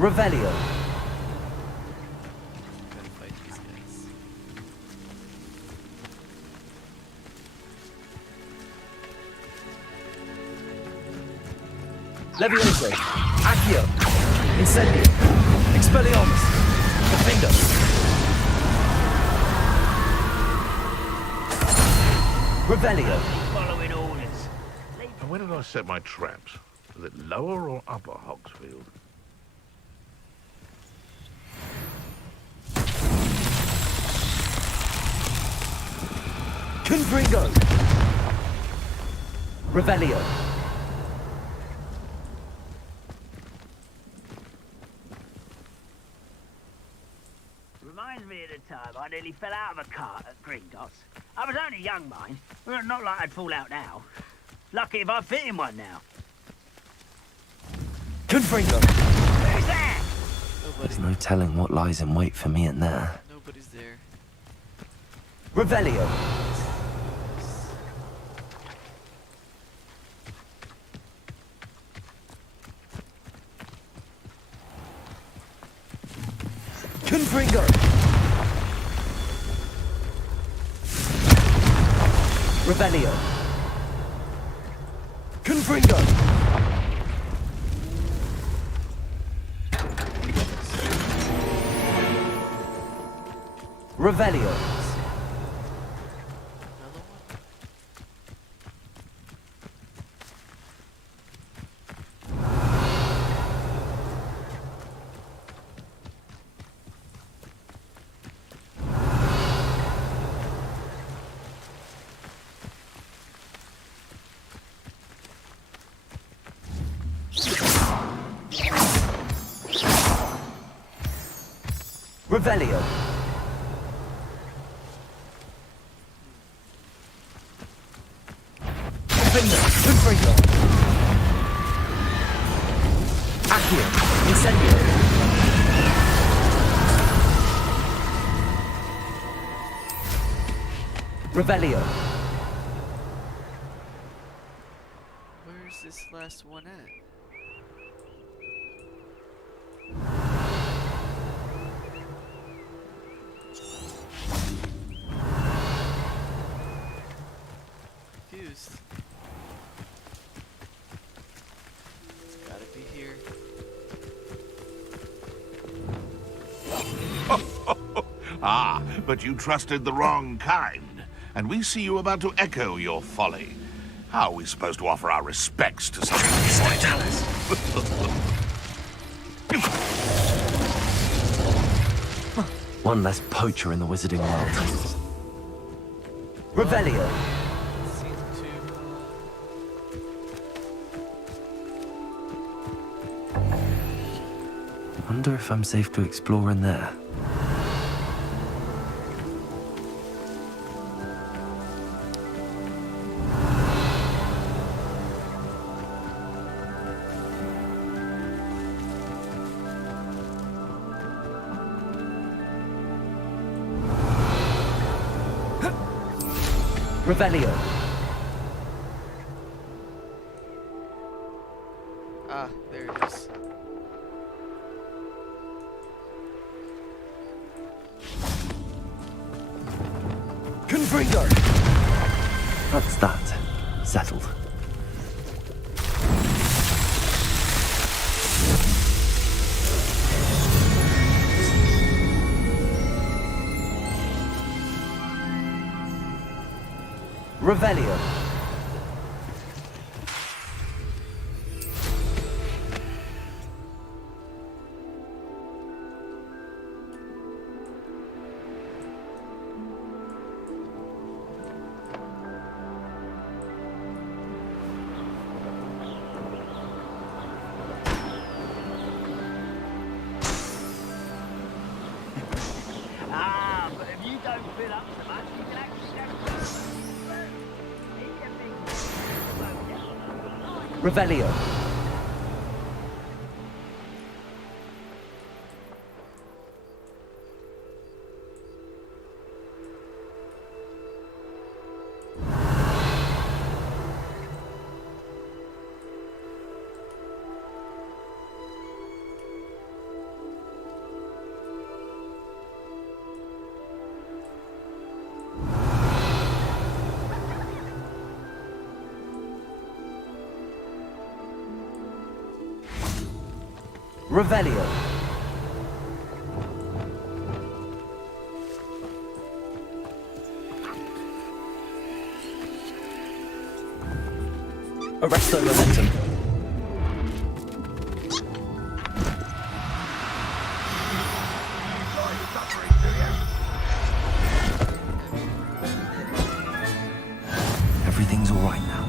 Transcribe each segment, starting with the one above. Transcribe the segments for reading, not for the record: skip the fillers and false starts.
Revelio. Gotta fight these guys. Levioso. Accio. Incendio. Expelliarmus. Defendo. Revelio. Following orders. And where did I set my traps? Was it lower or upper Hogsfield? Confringo. Revelio. Reminds me of the time I nearly fell out of a cart at Gringotts. I was only young, mind. Well, not like I'd fall out now. Lucky if I fit in one now. Confringo. Who's that? Nobody. There's no telling what lies in wait for me in there. Nobody's there. Revelio. Confringo. Revelio. Confringo. Revelio. Another one? Revelio. Confringo. Accio. Incendio. Revelio. Where's this last one at? Confused. It's gotta be here. Ah, but you trusted the wrong kind. And we see you about to echo your folly. How are we supposed to offer our respects to such storytellers? One less poacher in the wizarding world. Revelio. Scene 2. Wonder if I'm safe to explore in there. Revelio. Ah, there it is. Confringo. That's that. Settled. Revelio. Ah, but if you don't fill up so much, you can actually go further. Revelio. Revelio. Arresto momentum. Everything's all right now.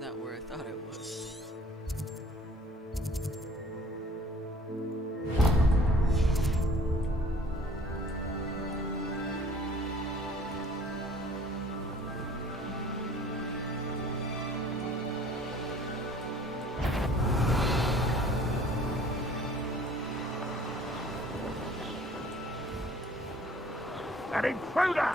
Not where I thought it was. An intruder!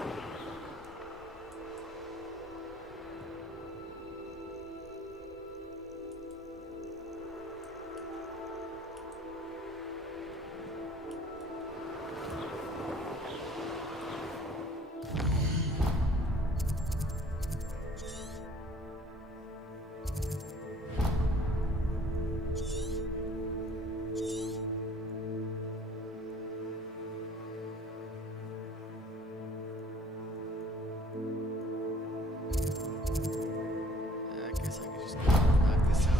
I guess I could just go knock this out.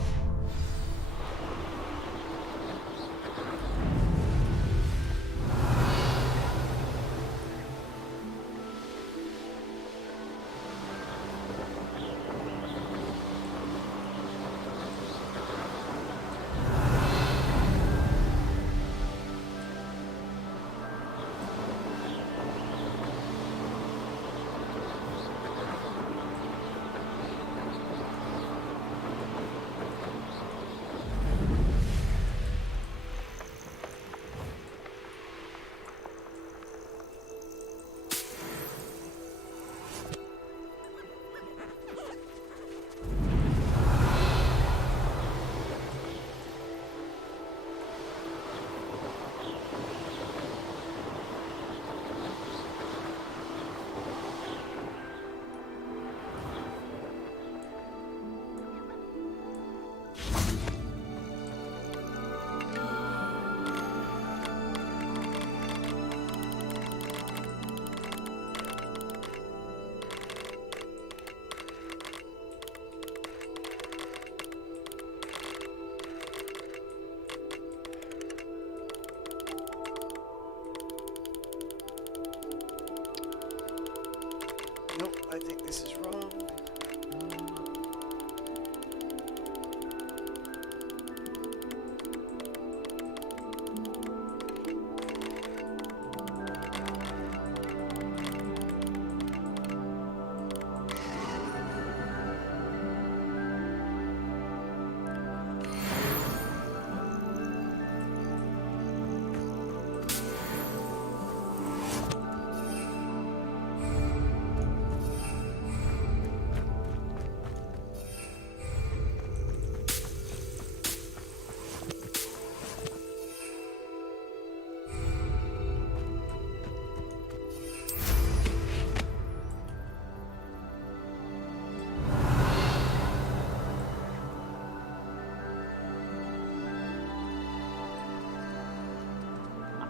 Nope, I think this is wrong.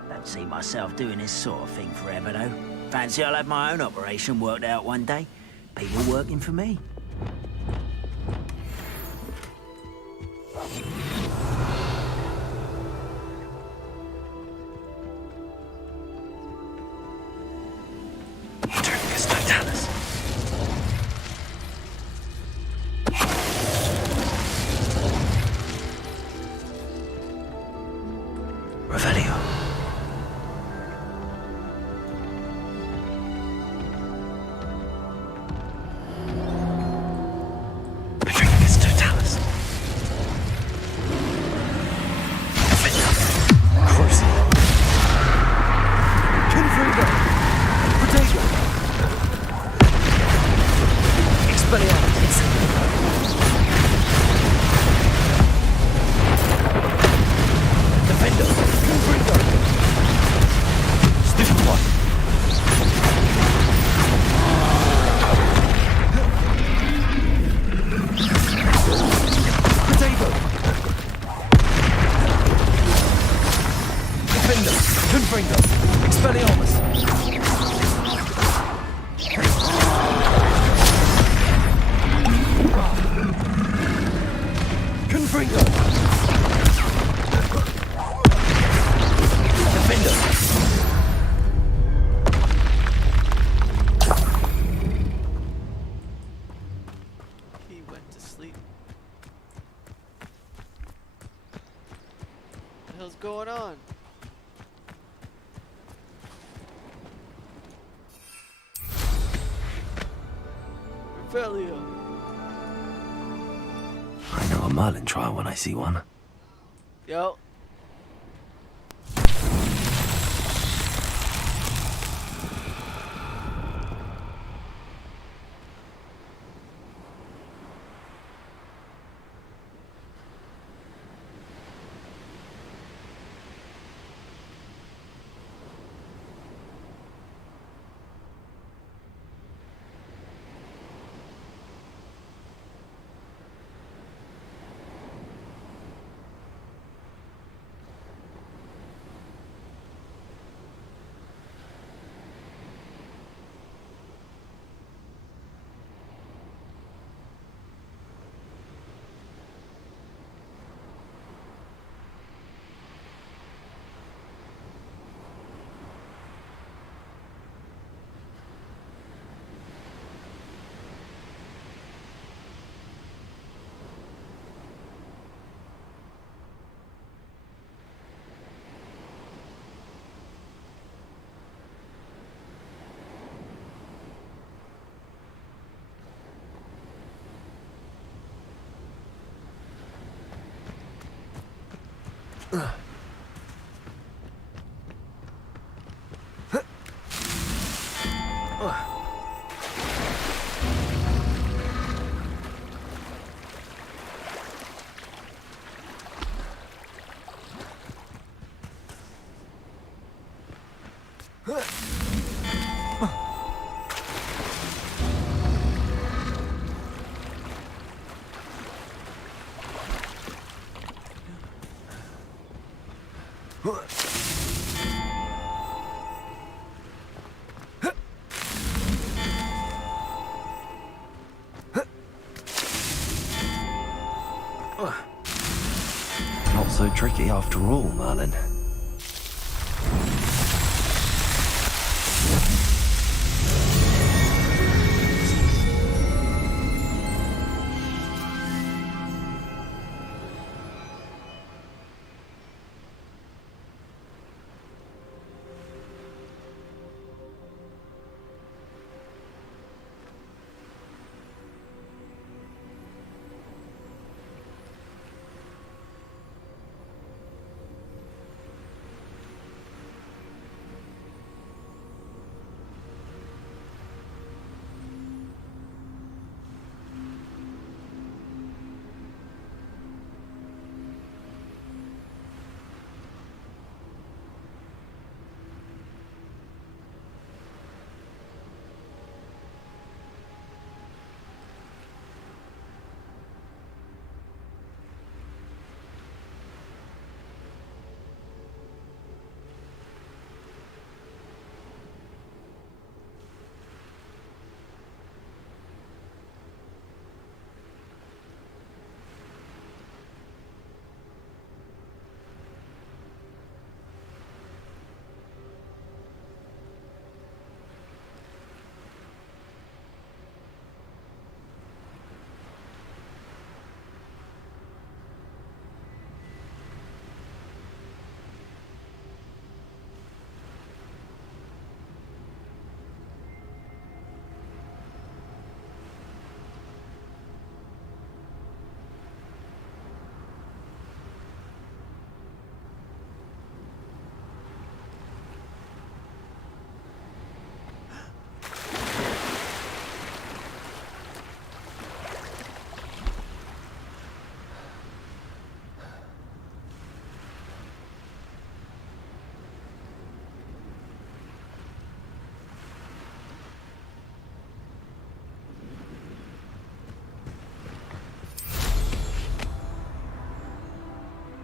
Don't see myself doing this sort of thing forever, though. Fancy I'll have my own operation worked out one day. People working for me. Terminus Totalis. Revelio. going on? Revelio. I know a Merlin trial when I see one. Yo. Not so tricky after all, Merlin.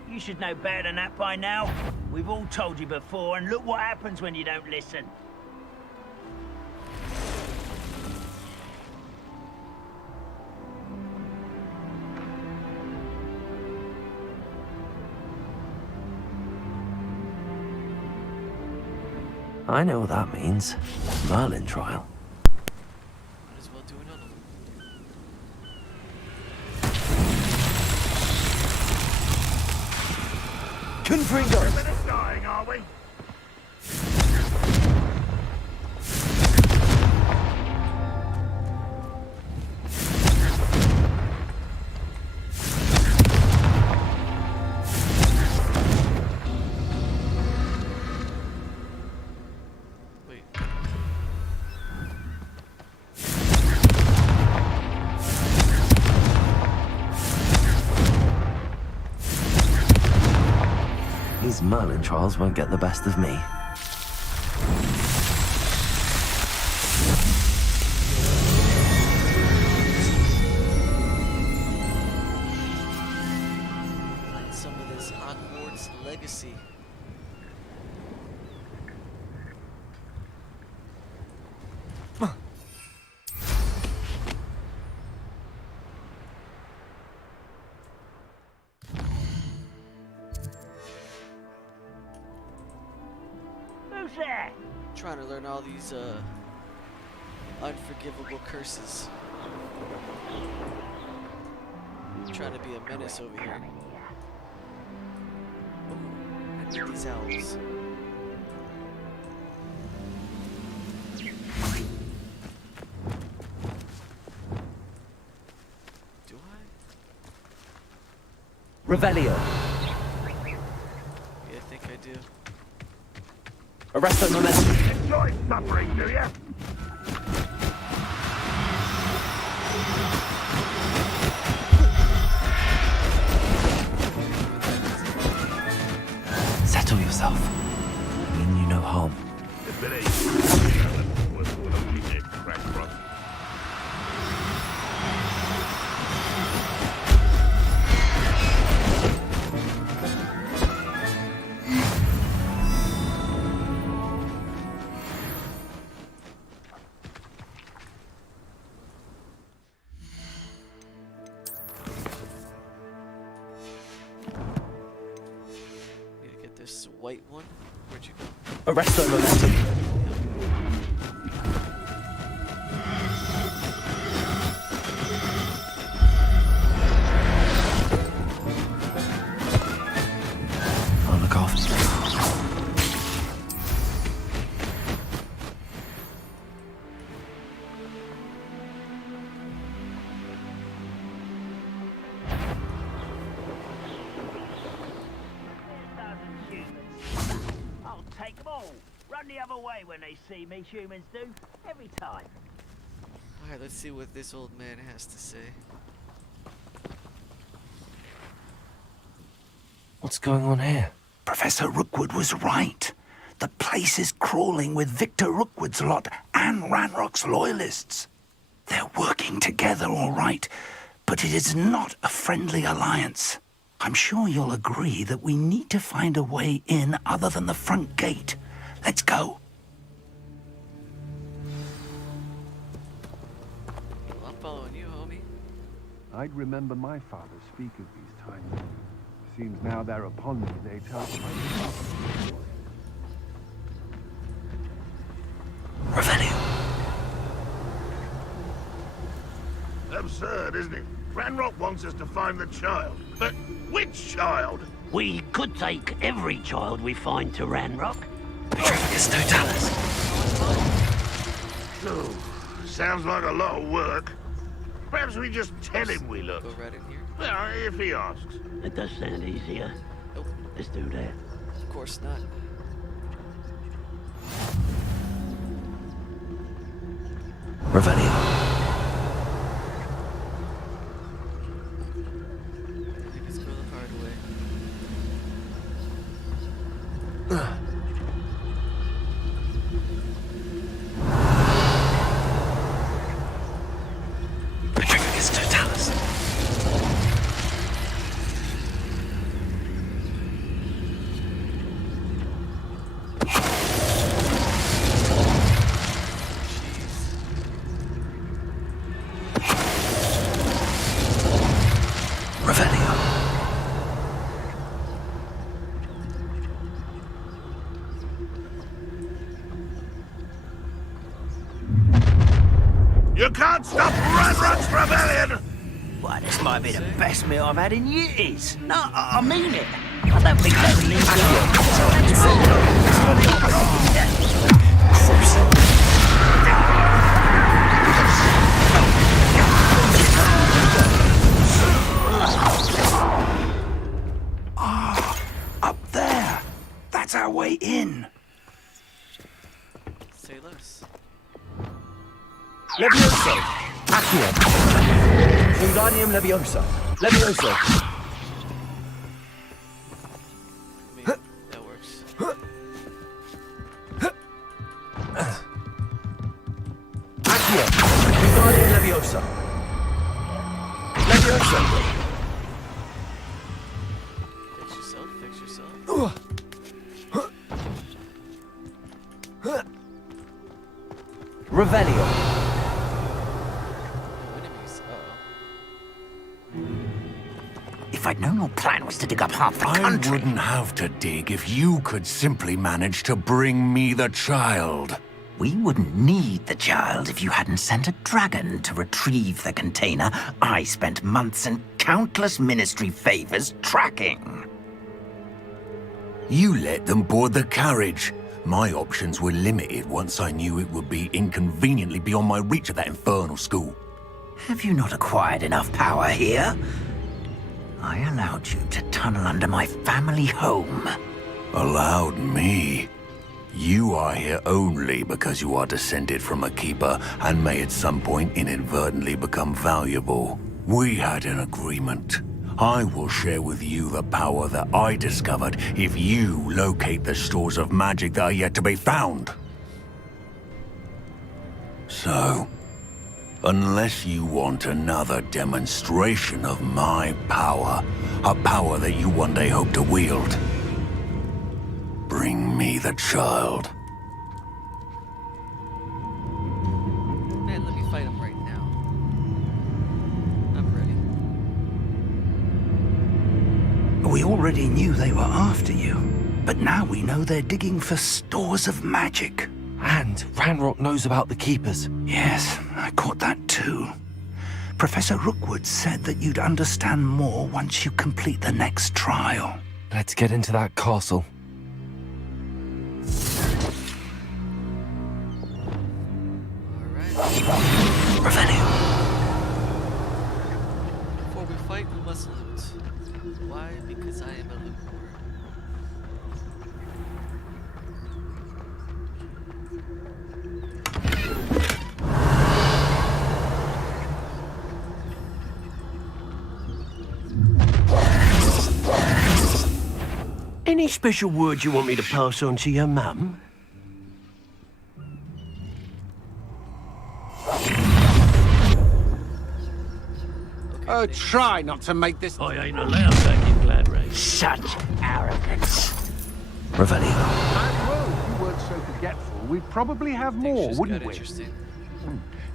You should know better than that by now. We've all told you before, and look what happens when you don't listen. I know what that means. Merlin trial. Might as well do another one. Confringo! We're dying, are we? Wait. These Merlin trials won't get the best of me. Find some of this Hogwarts legacy. Who's there? Trying to learn all these unforgivable curses. Trying to be a menace over here. Oh, I need these owls. Do I? Revelio. Yeah, I think I do. Arresto momentum. Enjoy suffering, do you? Settle yourself. Mean you no harm. If it ain't, we did crack rock. Need to get this white one. Where'd you go? Arresto momentum. I'll look after you. I'll take them all. Run the other way when they see me, humans do. Every time. Alright, let's see what this old man has to say. What's going on here? Professor Rookwood was right. The place is crawling with Victor Rookwood's lot and Ranrock's loyalists. They're working together all right, but it is not a friendly alliance. I'm sure you'll agree that we need to find a way in other than the front gate. Let's go. Well, I'm following you, homie. I'd remember my father speak of these times. Seems now they're upon me, they tell me. Revelio. Absurd, isn't it? Ranrock wants us to find the child. But which child? We could take every child we find to Ranrock. Petrificus totalis. Oh, sounds like a lot of work. Perhaps we just tell him we look. Go right in here. Well, if he asks. It does sound easier. Nope, Let's do that. of course not. Revelio. I think it's go the hard way. Petrificus totalis. Revelio. You can't stop Ranrock's rebellion! Why, this might be the best meal I've had in years. No, I mean it. I don't think I believe you. Up there. That's our way in. Say less. Levioso! Accio! Wingardium Levioso! Levioso! I mean, that works. Accio! Wingardium Levioso! Levioso! Fix yourself, fix yourself. Revelio! No enemies. Uh-oh. If I'd known your plan was to dig up half the I country... wouldn't have to dig if you could simply manage to bring me the child. We wouldn't need the child if you hadn't sent a dragon to retrieve the container I spent months and countless ministry favors tracking. You let them board the carriage. My options were limited once I knew it would be inconveniently beyond my reach at that infernal school. Have you not acquired enough power here? I allowed you to tunnel under my family home. Allowed me? You are here only because you are descended from a keeper and may at some point inadvertently become valuable. We had an agreement. I will share with you the power that I discovered if you locate the stores of magic that are yet to be found. So, unless you want another demonstration of my power, a power that you one day hope to wield, bring me the child. Man, let me fight him right now. I'm ready. We already knew they were after you, but now we know they're digging for stores of magic. And Ranrock knows about the Keepers. Yes, I caught that too. Professor Rookwood said that you'd understand more once you complete the next trial. Let's get into that castle. Alright. Revelio. Before we fight, we must loot. Why? Because I am a loot whore. Any special words you want me to pass on to your mum? Try not to make this... I ain't allowed back in Gladrace. Such arrogance. Revelio. And well, if you weren't so forgetful, we'd probably have Things more, just wouldn't got we? interesting.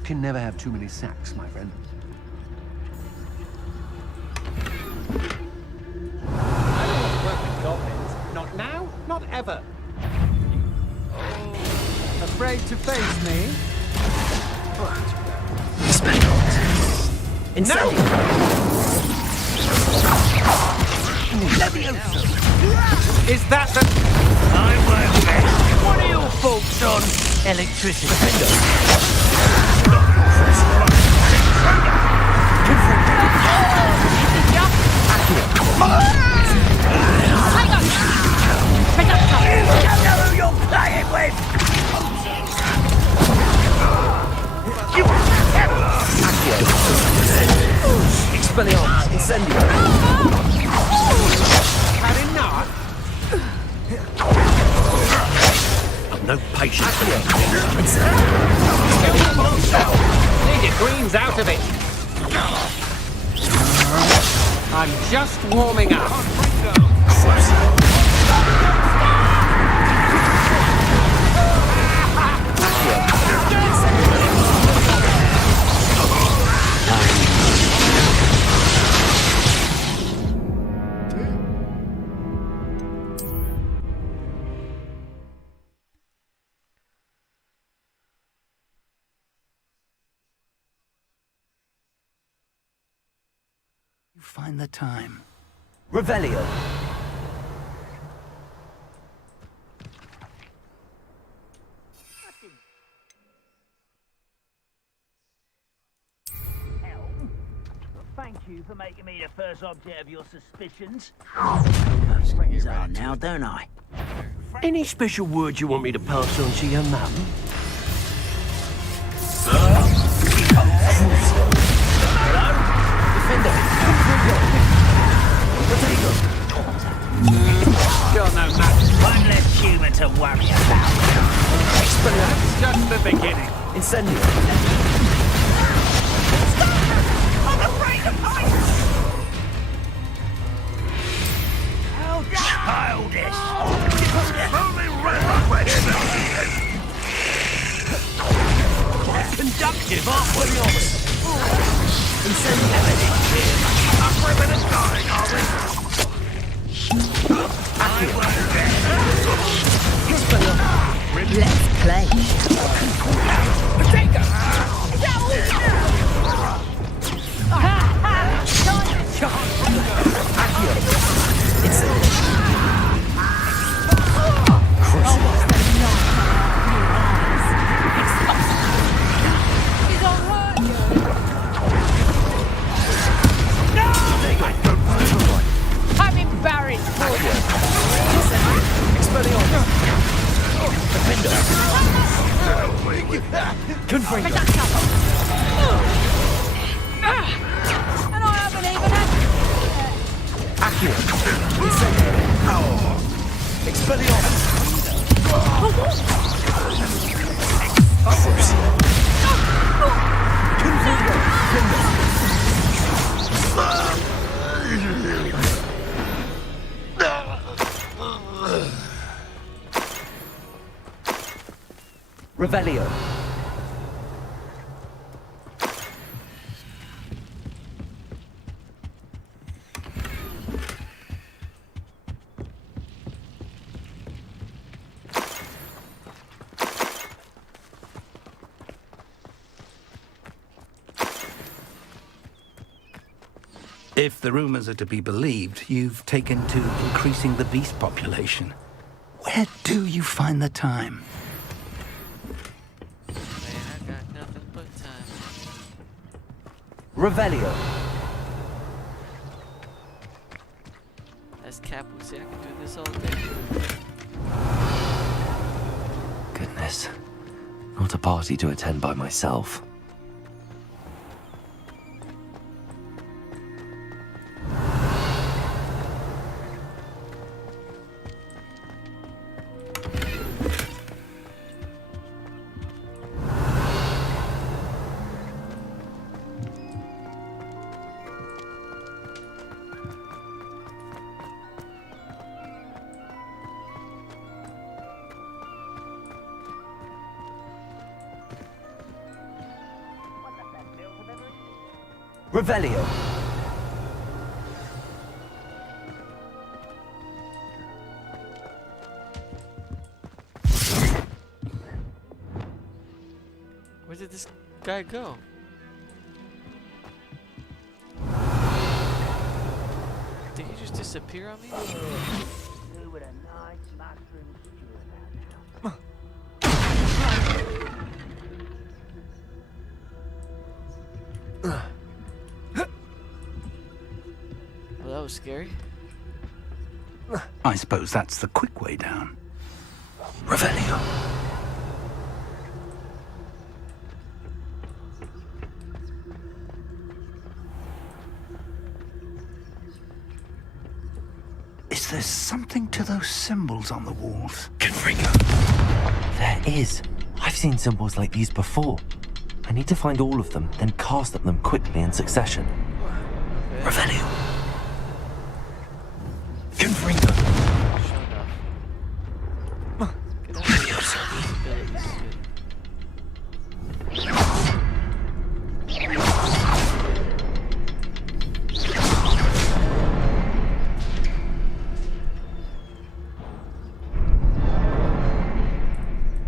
Can never have too many sacks, my friend. I don't want to work with goblins. Not now, not ever. Afraid to face me? Incendio. Is that the... I work best. What are your thoughts on electricity? You don't know who you're playing with! Expelliarmus. Incendio. Had enough? I've no patience. Need your greens out of it. I'm just warming up. You find the time. Revelio. thank you for making me the first object of your suspicions. Just gonna get So right into now, it. don't I? Any special words you want me to pass on to your mum? You're no match. One less human to worry about. That's just the beginning. Incendio. How childish! Only Ranrock were here. Conductive, aren't we? Equipment is dying, are we? Let's play. I'm embarrassed for you. And I haven't even had... Revelio. If the rumors are to be believed, you've taken to increasing the beast population. Where do you find the time? Man, I got nothing but time. Revelio. As Cap would say, I could do this all day. Goodness. Not a party to attend by myself. Revelio. Where did this guy go? Did he just disappear on me? Who would a nice mushroom stew about now? Well, that was scary. I suppose that's the quick way down. Revelio. Is there something to those symbols on the walls? Confringo. There is. I've seen symbols like these before. I need to find all of them, then cast at them quickly in succession. Revelio. Confringo. Shut up. Get out of here. Abilities, dude.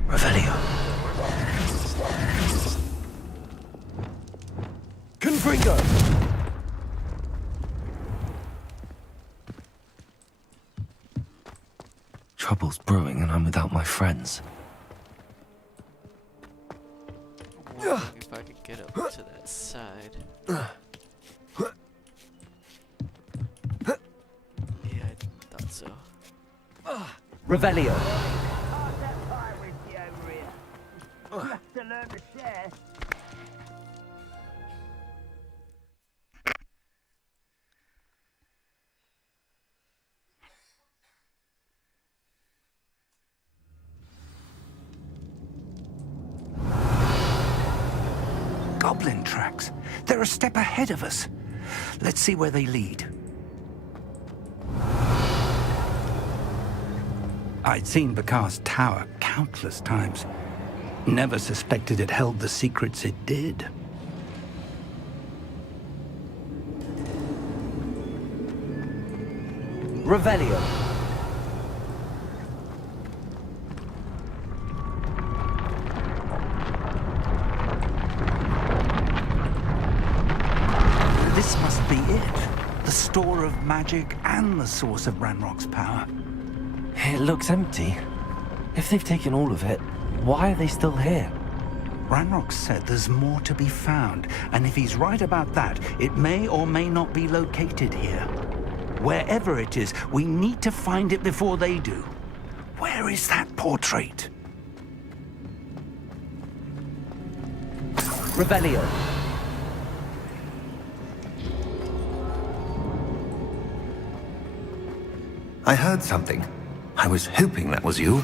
Revelio. Confringo. Trouble's brewing and I'm without my friends. I'm wondering if I could get up to that side. Revelio. Pass that fire whiskey over here. You have to learn to share. Goblin tracks. They're a step ahead of us. Let's see where they lead. I'd seen Bakar's tower countless times. Never suspected it held the secrets it did. Revelio. This must be it. The store of magic and the source of Ranrock's power. It looks empty. If they've taken all of it, why are they still here? Ranrock said there's more to be found, and if he's right about that, it may or may not be located here. Wherever it is, we need to find it before they do. Where is that portrait? Revelio. I heard something. I was hoping that was you.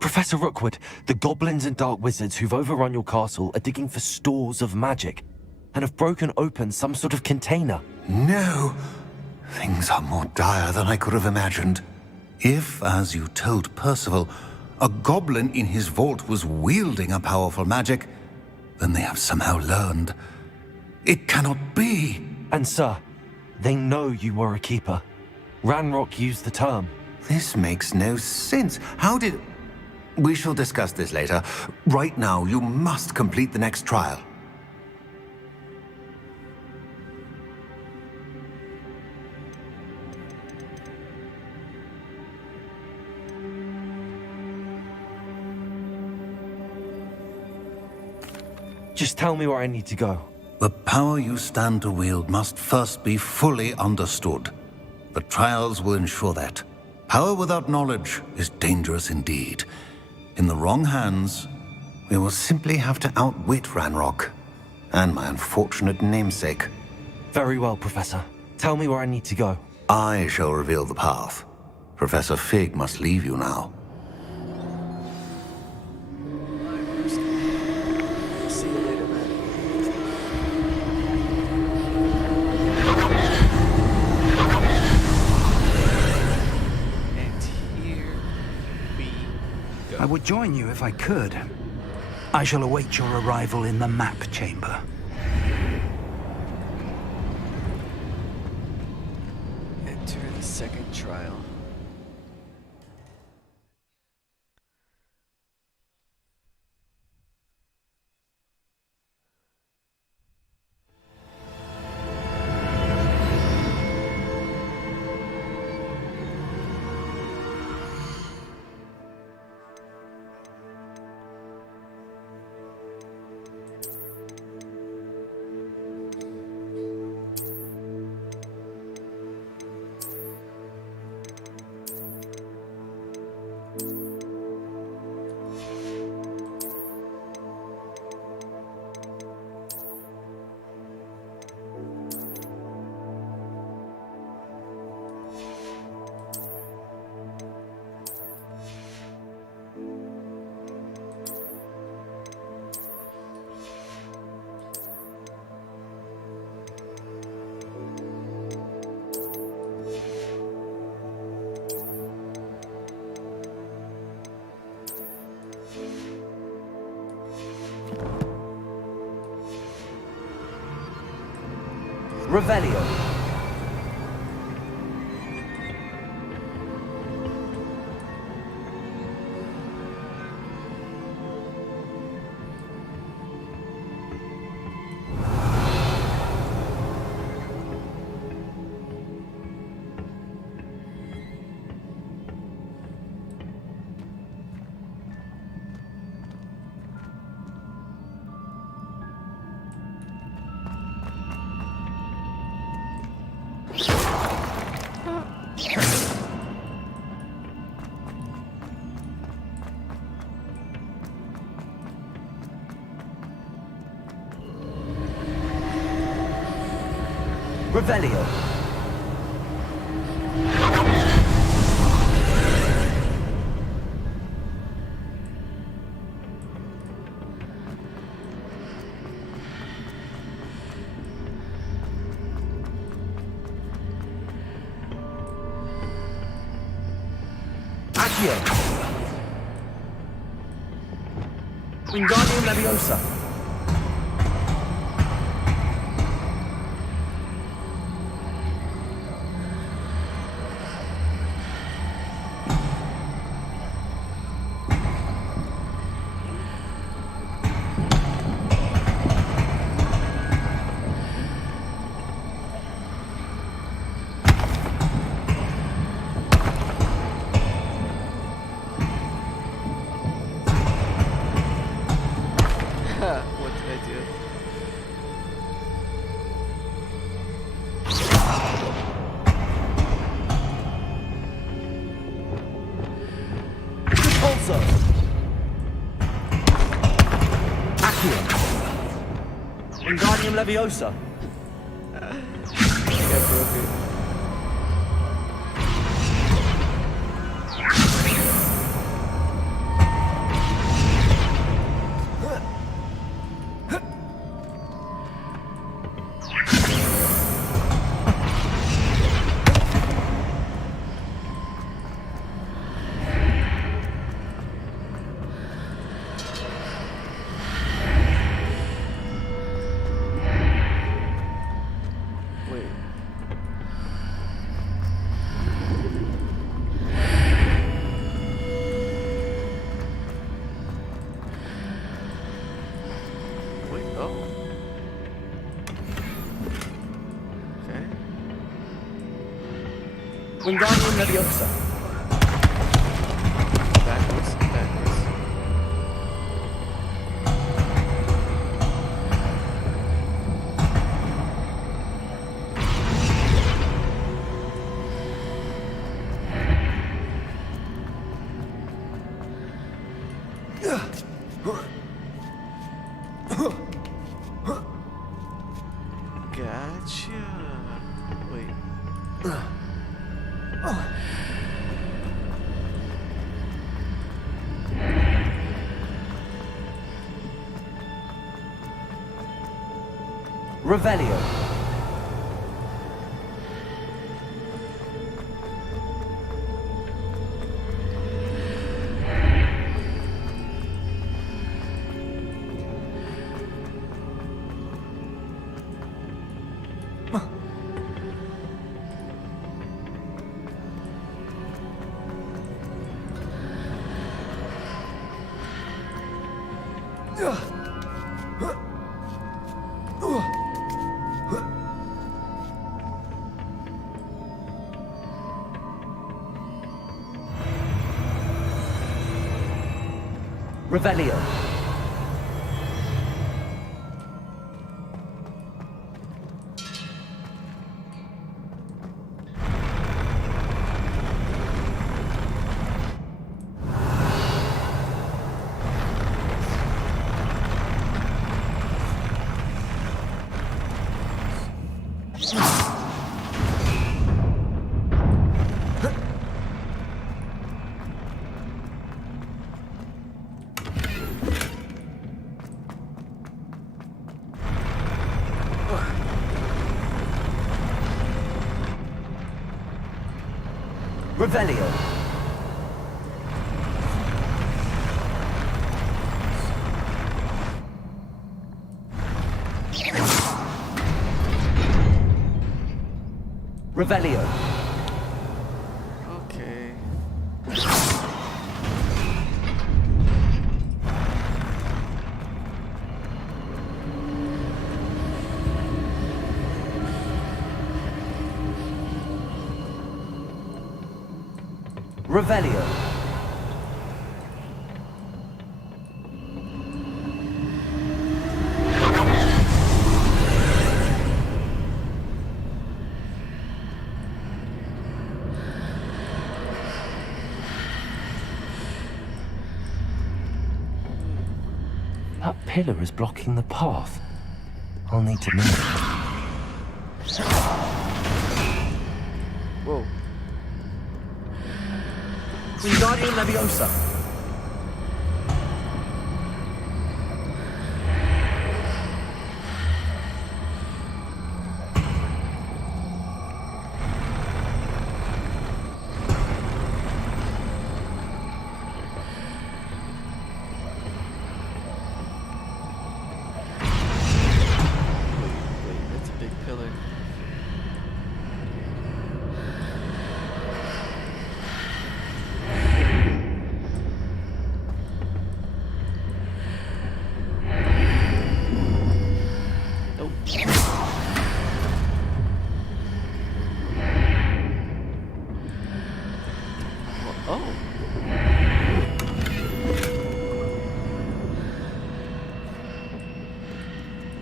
Professor Rookwood, the goblins and dark wizards who've overrun your castle are digging for stores of magic and have broken open some sort of container. No. Things are more dire than I could have imagined. If, as you told Percival, a goblin in his vault was wielding a powerful magic, then they have somehow learned. It cannot be. And sir, they know you were a keeper. Ranrock used the term. This makes no sense. How did... We shall discuss this later. Right now, you must complete the next trial. Just tell me where I need to go. The power you stand to wield must first be fully understood. The trials will ensure that. Power without knowledge is dangerous indeed. In the wrong hands, we will simply have to outwit Ranrock and my unfortunate namesake. Very well, Professor. Tell me where I need to go. I shall reveal the path. Professor Fig must leave you now. See you later, man. And here we go. I would join you if I could. I shall await your arrival in the map chamber. Enter the second trial. Revelio. Revelio. Accio. Wingardium Leviosa. What did I do? Also. Accio. Wingardium Leviosa. Yeah, broke it. Wait. Wait, oh. Okay. Wingardium Leviosa. Backwards, backwards. Gotcha. Wait. Revelio. Revelio. Revelio. Revelio. Okay. Revelio. That pillar is blocking the path. I'll need to move it. Wingardium Leviosa. Wait, that's a big pillar. Oh.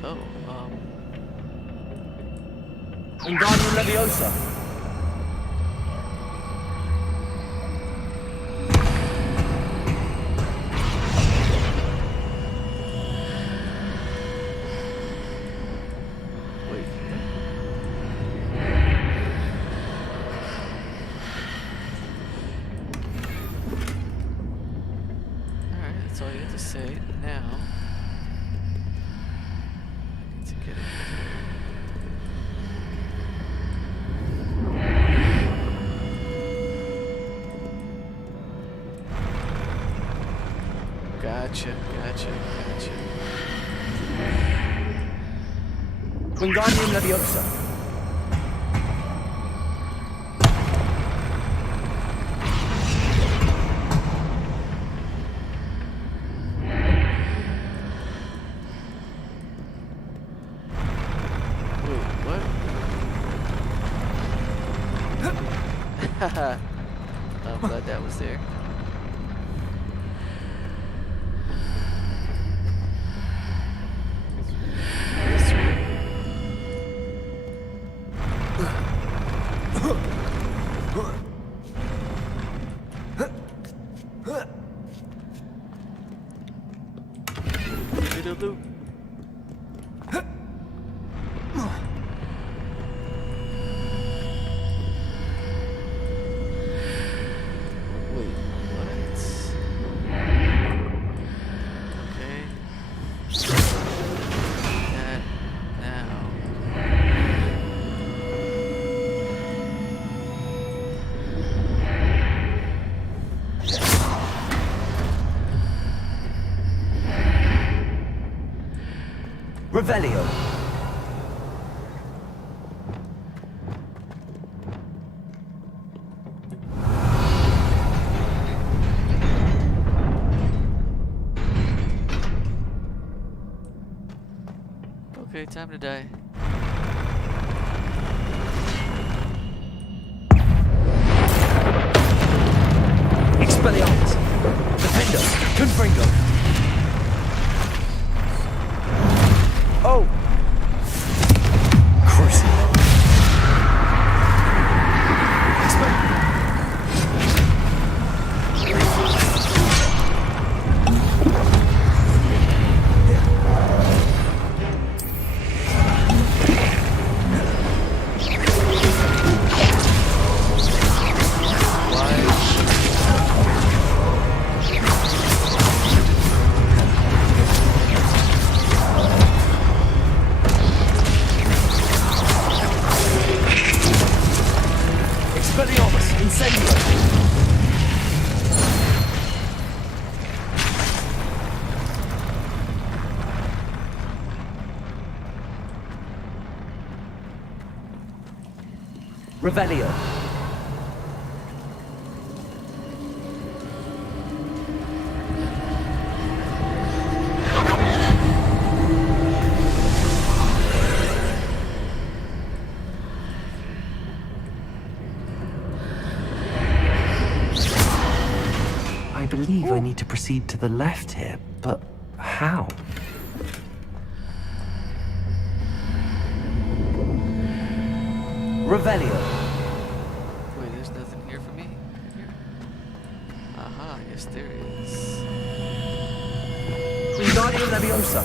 Oh, Wingardium Leviosa. wait. Alright, that's all you have to say. Now, I need to get it. Gotcha. Wingardium Leviosa. Wait, what? I'm glad that was there. Little Wait, what? Okay. That now. Revelio. Okay, time to die. Expelliarmus. Defendo. Confringo. Oh! Crucible. Expelliarmus. Incendio. Revelio. I believe I need to proceed to the left here, but how? Revelio. Wait, there's nothing here for me? Here? Aha, yes there is. Wingardium Leviosa.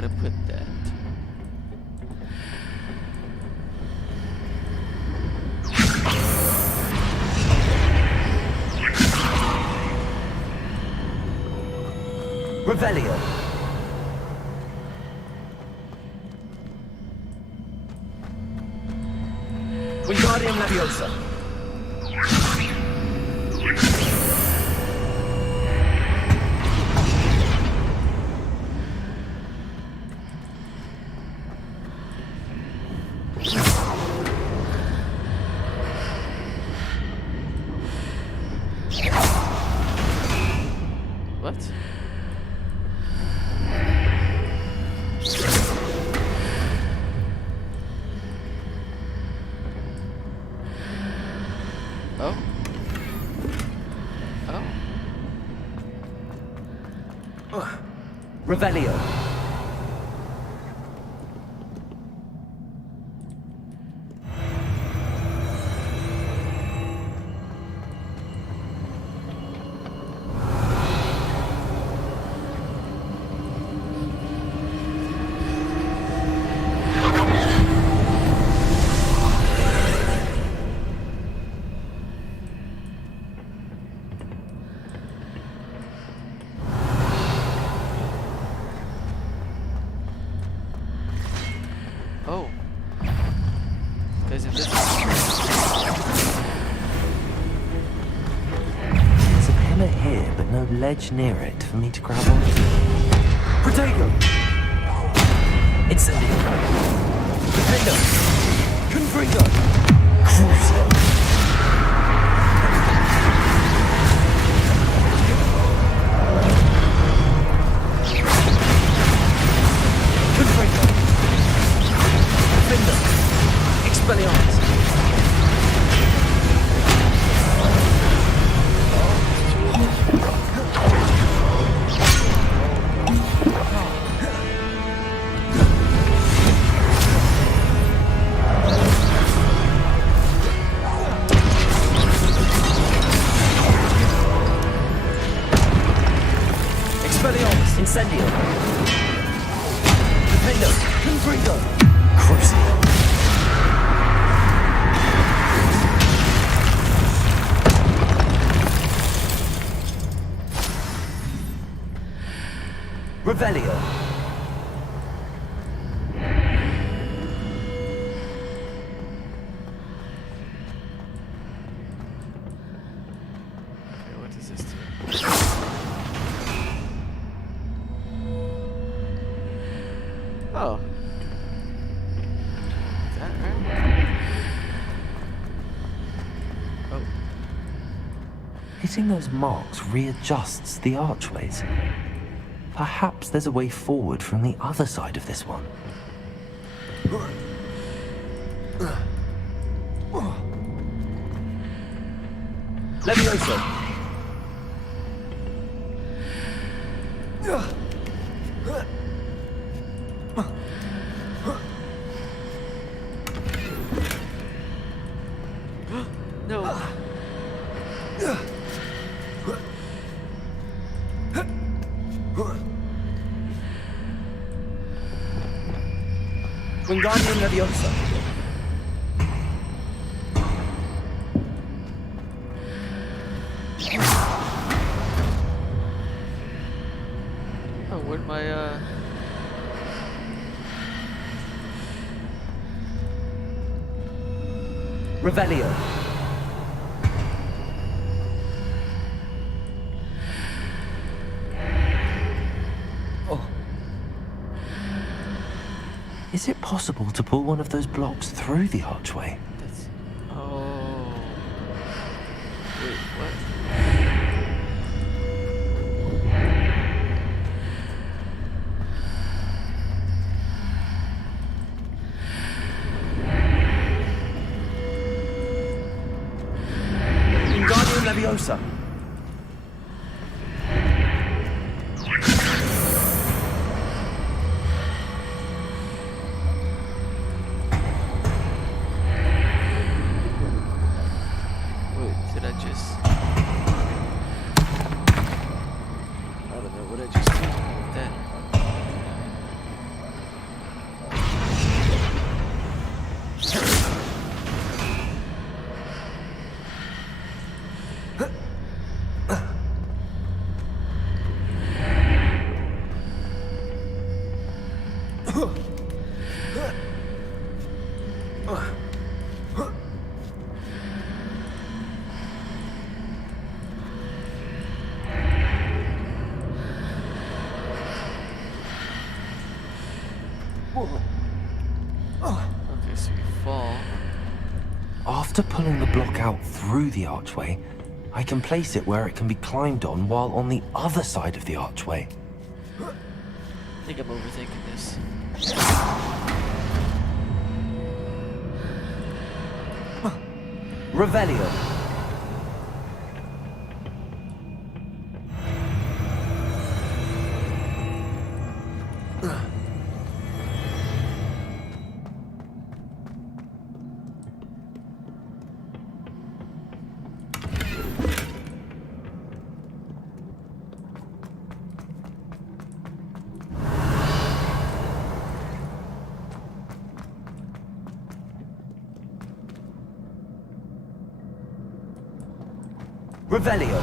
gotta put that? Revelio. Wingardium Leviosa. What? Oh. Oh. Revelio. Oh. There's a difference. There's a pillar here, but no ledge near it for me to grab onto. Protego. Incendio. Defender. Confringo. Crucio. Confringo. Defender. Expelliarmus. Expelliarmus. Incendio. Defender. Confringo. Crucio. Revelio. Okay, what does this do? Oh. Is that right? Oh. Hitting those marks readjusts the archways. Perhaps there's a way forward from the other side of this one. Levioso. No. Wingardium Leviosa. Oh, where'd my Revelio. Is it possible to pull one of those blocks through the archway? That's. Oh. Wait, what? Wingardium Leviosa. Wait, did I just? I don't know what I just did with that. pulling the block out through the archway, I can place it where it can be climbed on while on the other side of the archway. I think I'm overthinking this. Revelio. Revelio.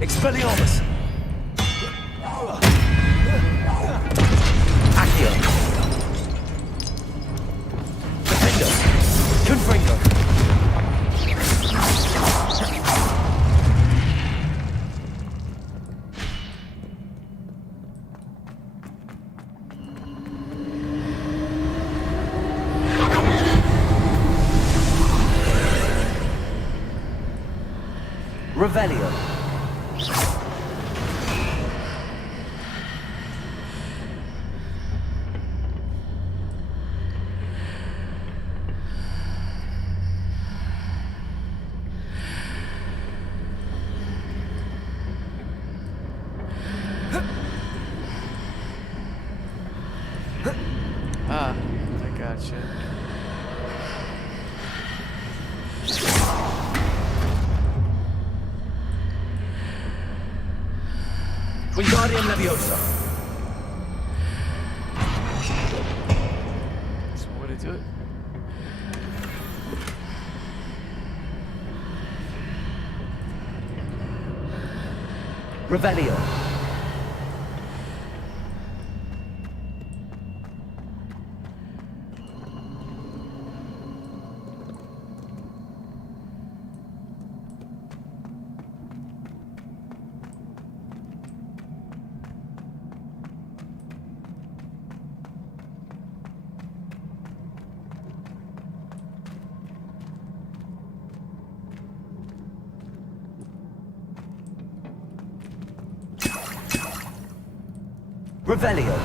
Expelliarmus. Accio. Defendo. Confringo. Revelio. Ah, I gotcha. Wingardium Leviosa. That's one way to do it. Revelio. Revelio.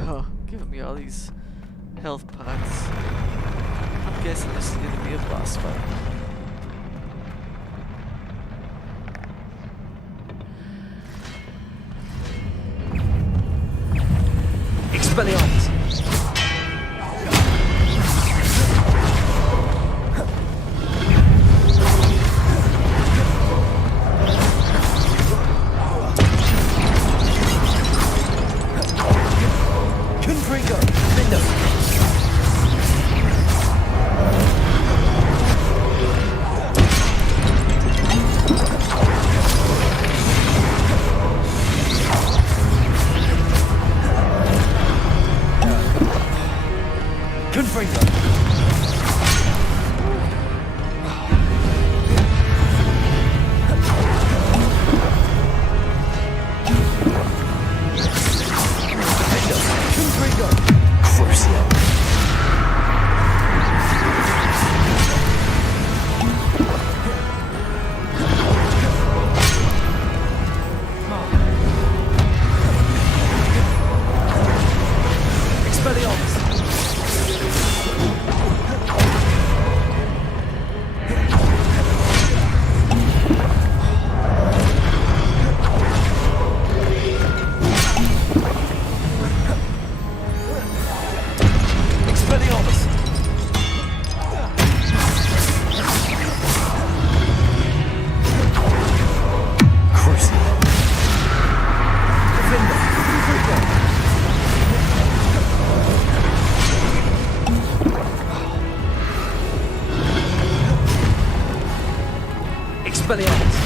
Oh, giving me all these health pots. I'm guessing this is gonna be a boss fight. Expelliarmus. Confringo. Defendo. Expelliarmus!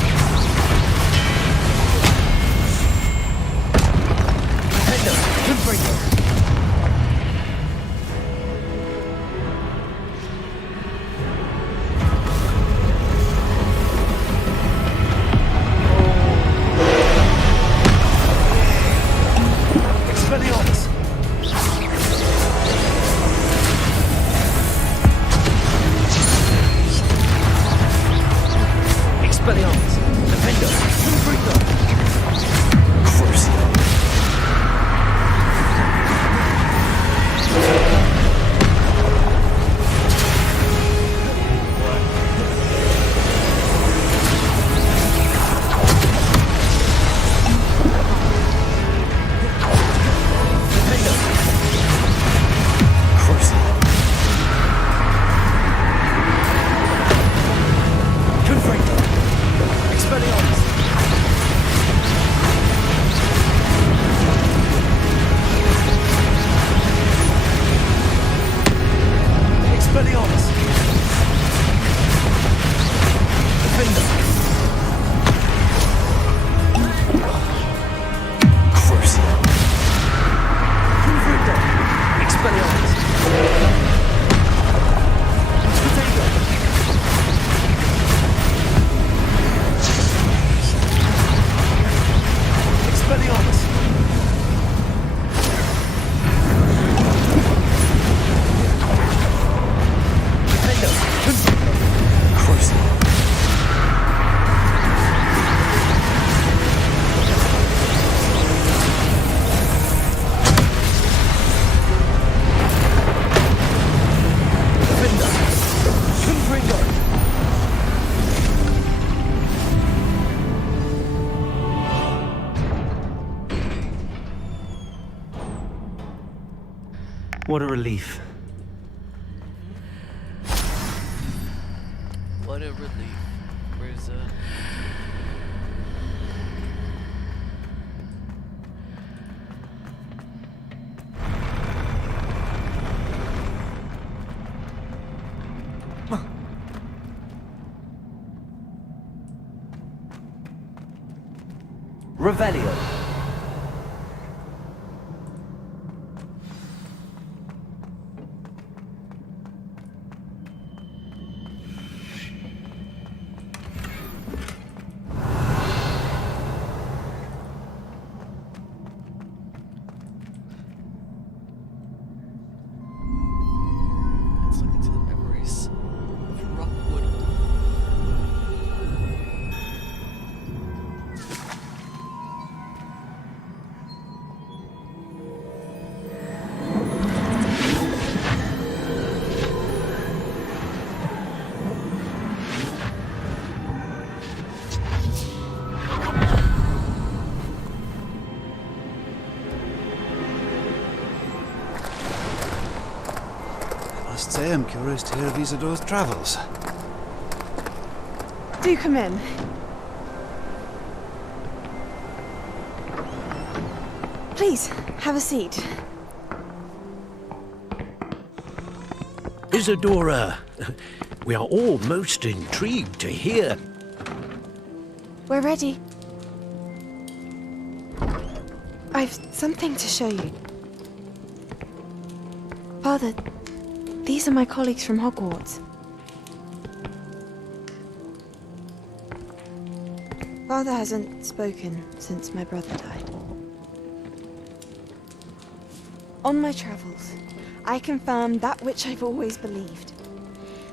Defender! Confringo! Expelliarmus! Expelliarmus! Defender! Confringo! Crucio! What a relief. What a relief. Where's Revelio. Let's look into the memories of Rockwood. I must say I'm curious to hear of Isidore's travels. Do come in. Please, have a seat. Isadora, we are all most intrigued to hear. We're ready. I've something to show you. Father, these are my colleagues from Hogwarts. Father hasn't spoken since my brother died. On my travels, I confirmed that which I've always believed.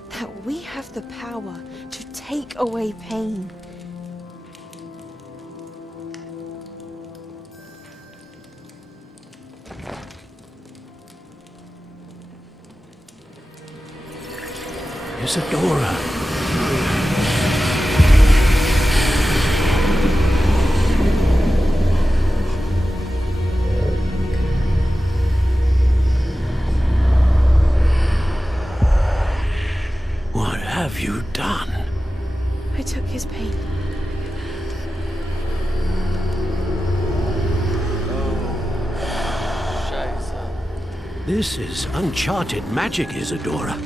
That we have the power to take away pain. Isadora. What have you done? I took his pain. Scheiße. This is uncharted magic, Isadora.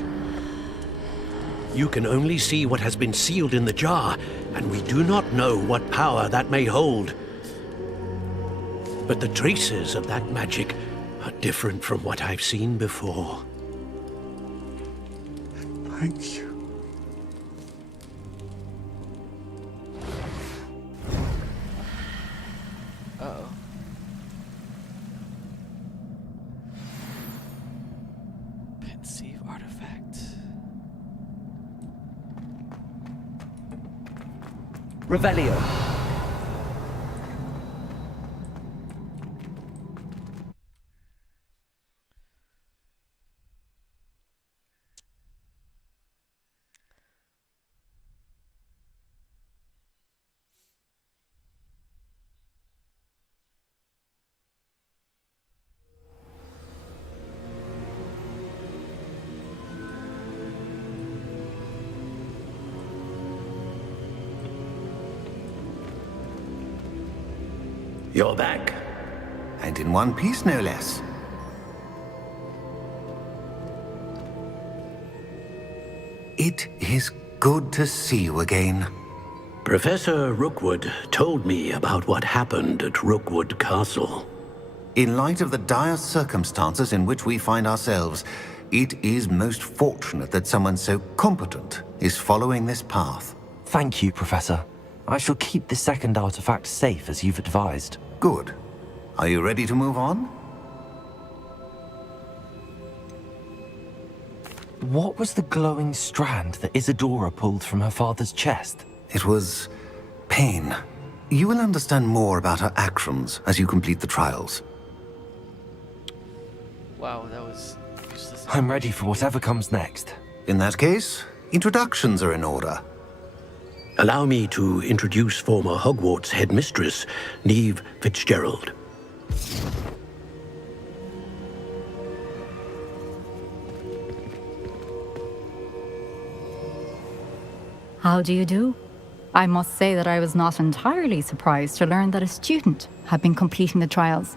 You can only see what has been sealed in the jar, and we do not know what power that may hold. But the traces of that magic are different from what I've seen before. Thank you. Uh-oh. Pensive artifact. Revelio. You're back. And in one piece, no less. It is good to see you again. Professor Rookwood told me about what happened at Rookwood Castle. In light of the dire circumstances in which we find ourselves, it is most fortunate that someone so competent is following this path. Thank you, Professor. I shall keep the second artifact safe as you've advised. Good. Are you ready to move on? What was the glowing strand that Isadora pulled from her father's chest? It was pain. You will understand more about her actions as you complete the trials. Wow, that was useless. I'm ready for whatever comes next. In that case, introductions are in order. Allow me to introduce former Hogwarts headmistress, Neve Fitzgerald. How do you do? I must say that I was not entirely surprised to learn that a student had been completing the trials.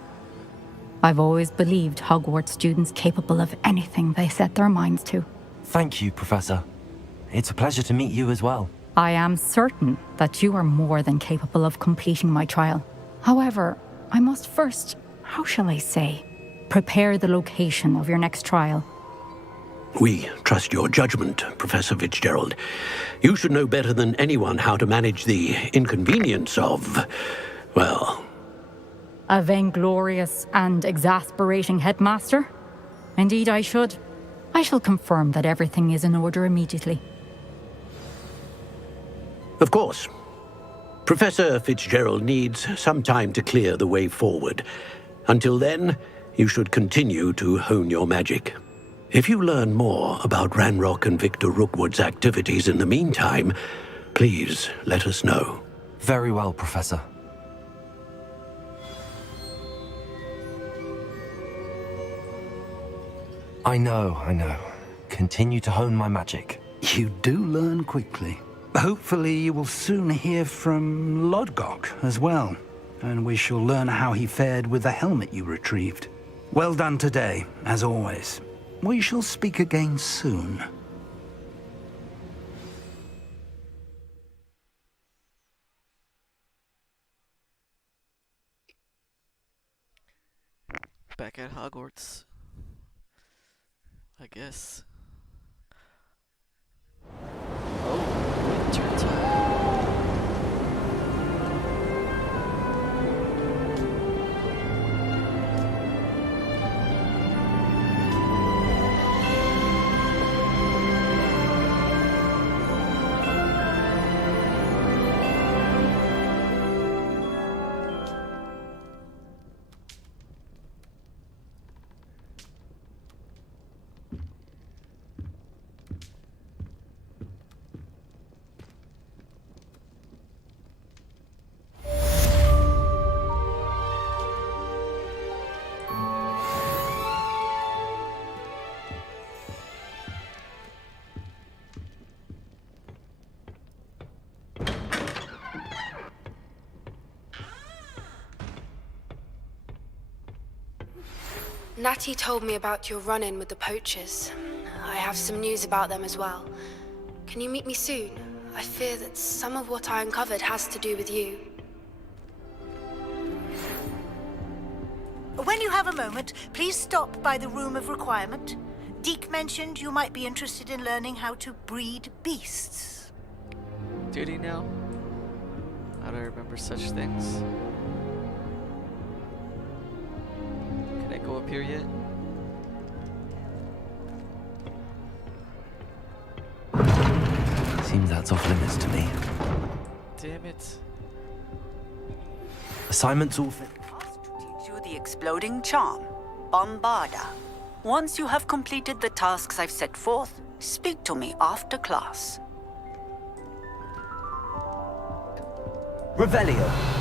I've always believed Hogwarts students capable of anything they set their minds to. Thank you, Professor. It's a pleasure to meet you as well. I am certain that you are more than capable of completing my trial. However, I must first, how shall I say, prepare the location of your next trial. We trust your judgment, Professor Fitzgerald. You should know better than anyone how to manage the inconvenience of, well... A vainglorious and exasperating headmaster? Indeed I should. I shall confirm that everything is in order immediately. Of course. Professor Fitzgerald needs some time to clear the way forward. Until then, you should continue to hone your magic. If you learn more about Ranrock and Victor Rookwood's activities in the meantime, please let us know. Very well, Professor. I know. Continue to hone my magic. You do learn quickly. Hopefully you will soon hear from Lodgok as well, and we shall learn how he fared with the helmet you retrieved. Well done today, as always. We shall speak again soon. Back at Hogwarts, I guess. Oh, winter time. Natty told me about your run-in with the poachers. I have some news about them as well. Can you meet me soon? I fear that some of what I uncovered has to do with you. When you have a moment, please stop by the Room of Requirement. Deke mentioned you might be interested in learning how to breed beasts. Did he now? I don't remember such things. Can I go up here yet? Seems that's off limits to me. Damn it. Assignments all fit. Teach you the exploding charm, Bombarda. Once you have completed the tasks I've set forth, speak to me after class. Revelio.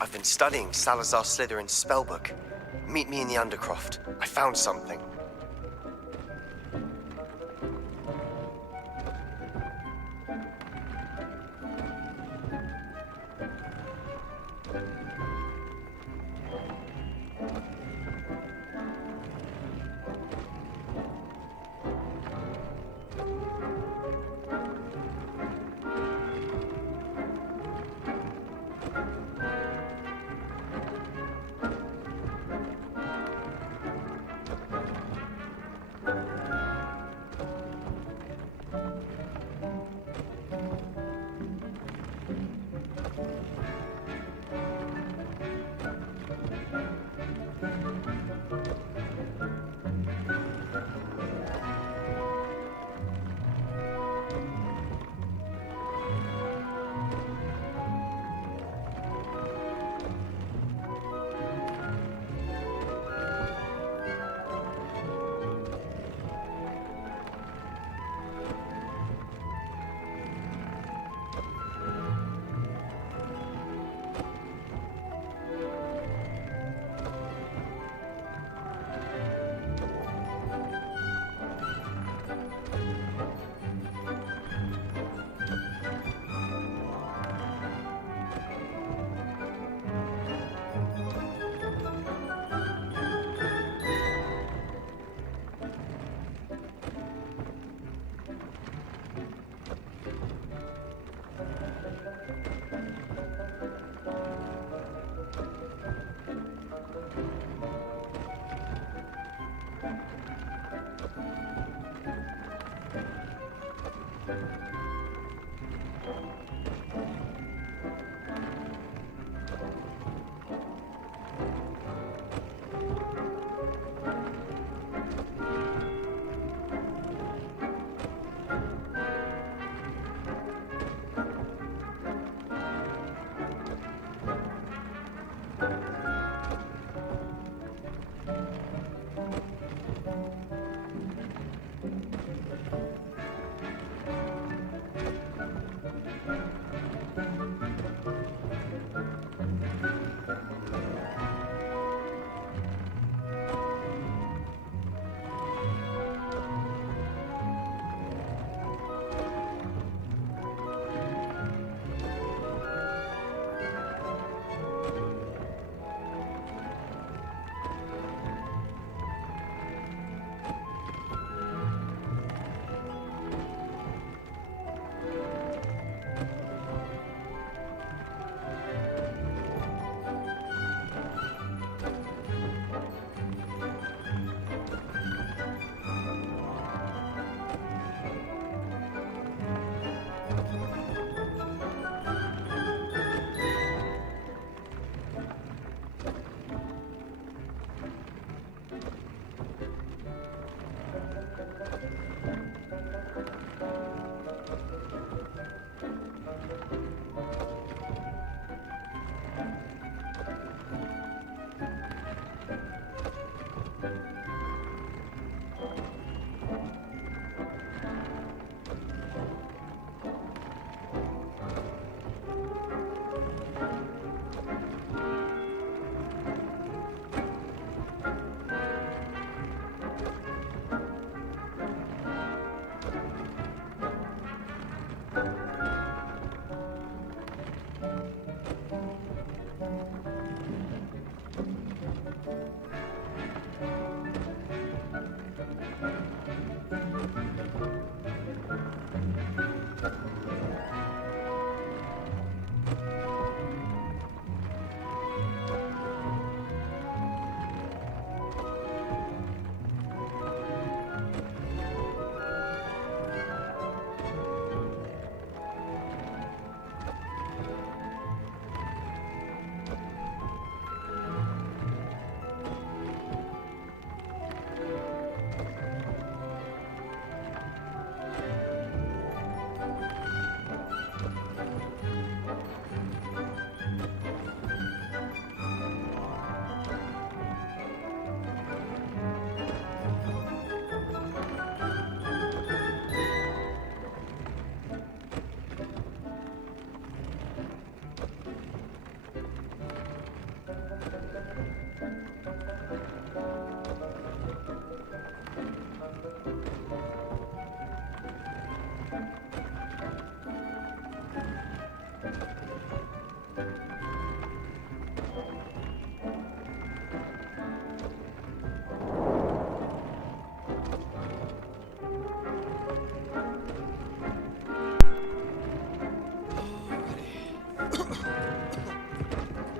I've been studying Salazar Slytherin's spellbook. Meet me in the Undercroft. I found something.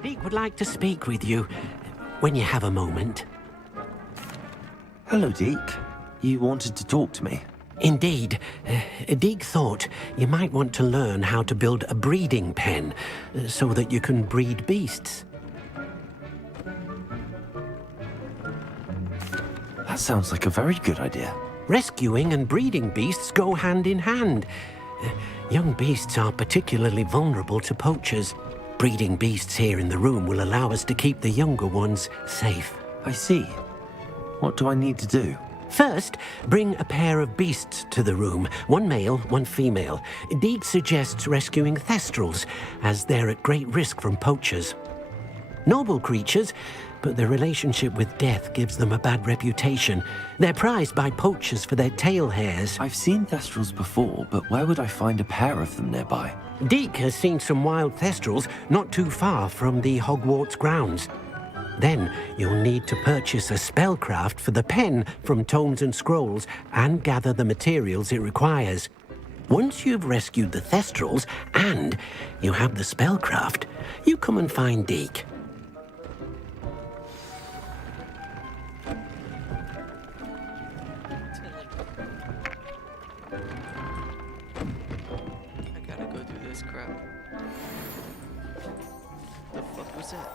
Deek would like to speak with you when you have a moment. Hello, Deke. You wanted to talk to me? Indeed. Deek thought you might want to learn how to build a breeding pen so that you can breed beasts. That sounds like a very good idea. Rescuing and breeding beasts go hand in hand. Young beasts are particularly vulnerable to poachers. Breeding beasts here in the room will allow us to keep the younger ones safe. I see. What do I need to do? First, bring a pair of beasts to the room. One male, one female. Deek suggests rescuing thestrals, as they're at great risk from poachers. Noble creatures, but their relationship with death gives them a bad reputation. They're prized by poachers for their tail hairs. I've seen thestrals before, but where would I find a pair of them nearby? Deek has seen some wild thestrals not too far from the Hogwarts grounds. Then you'll need to purchase a spellcraft for the pen from Tomes and Scrolls and gather the materials it requires. Once you've rescued the thestrals and you have the spellcraft, you come and find Deek. I gotta go do this crap. The fuck was that?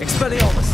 Expelliarmus!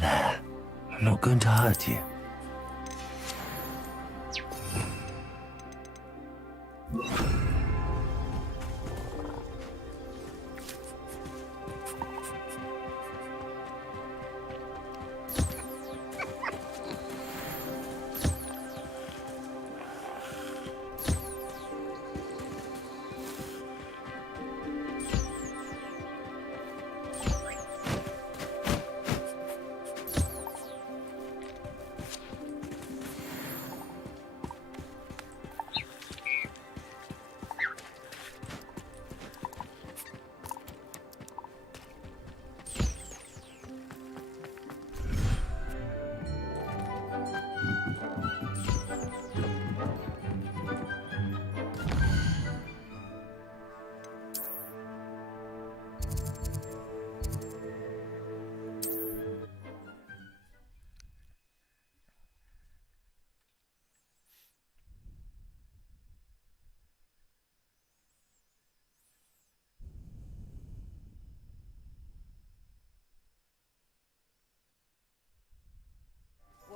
There. I'm not going to hurt you.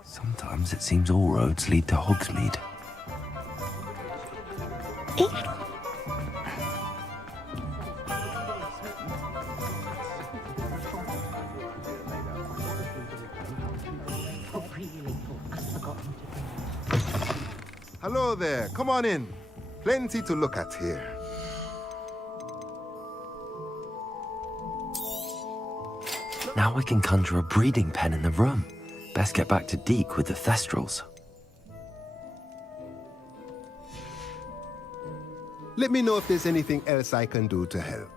Sometimes it seems all roads lead to Hogsmeade. Hello there, come on in. Plenty to look at here. Now I can conjure a breeding pen in the room. Best get back to Deke with the Thestrals. Let me know if there's anything else I can do to help.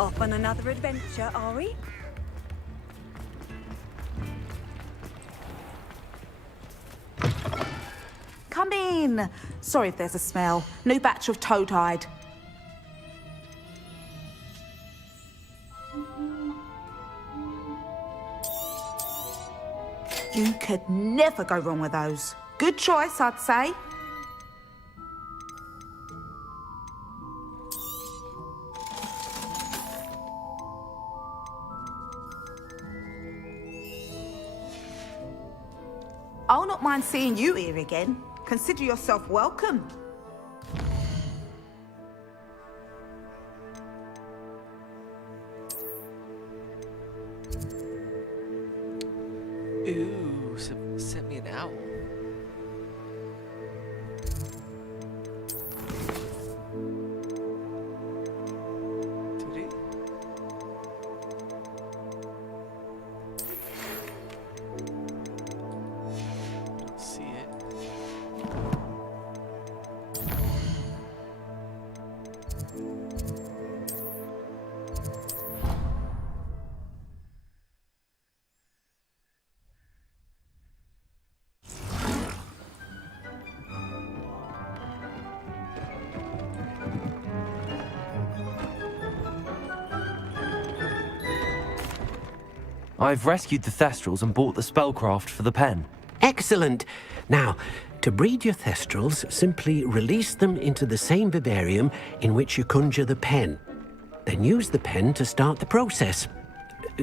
Off on another adventure, are we? Come in. Sorry if there's a smell. New batch of toad hide. You could never go wrong with those. Good choice, I'd say. I'll not mind seeing you here again. Consider yourself welcome. Ooh, sent me an owl. Did he? Don't see it. I've rescued the Thestrals and bought the spellcraft for the pen. Excellent. Now, to breed your Thestrals, simply release them into the same vivarium in which you conjure the pen. Then use the pen to start the process.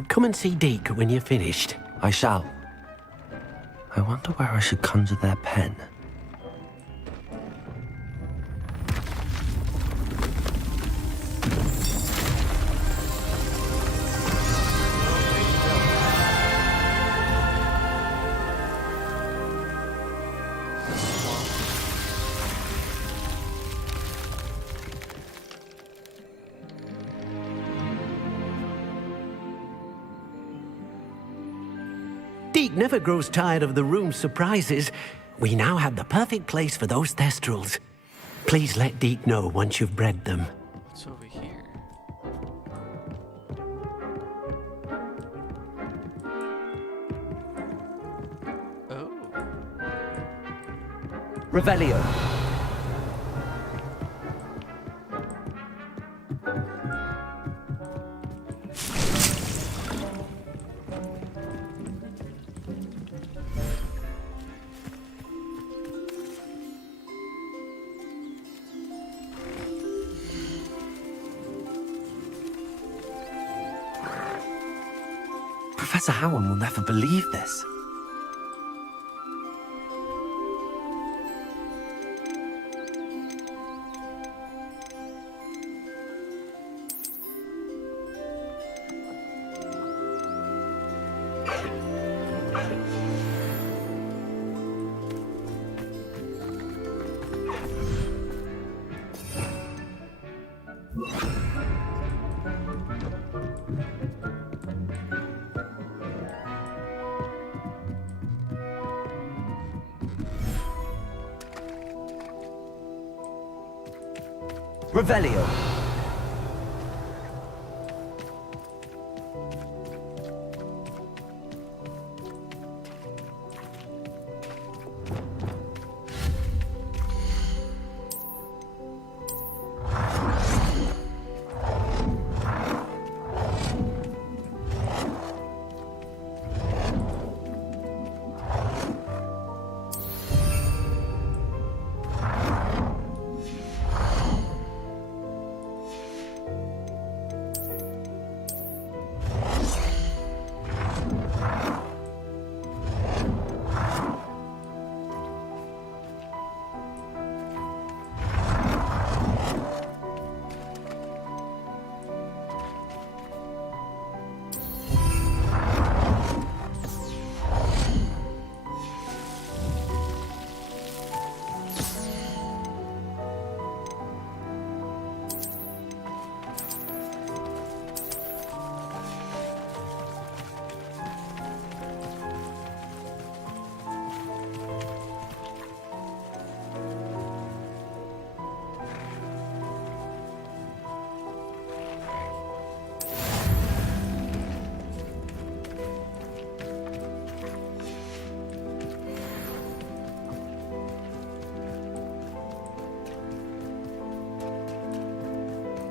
Come and see Deke when you're finished. I shall. I wonder where I should conjure their pen. Deke never grows tired of the room's surprises. We now have the perfect place for those Thestrals. Please let Deke know once you've bred them. What's over here? Oh. Revelio. Professor Howard will never believe this. Revelio.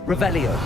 Revelio.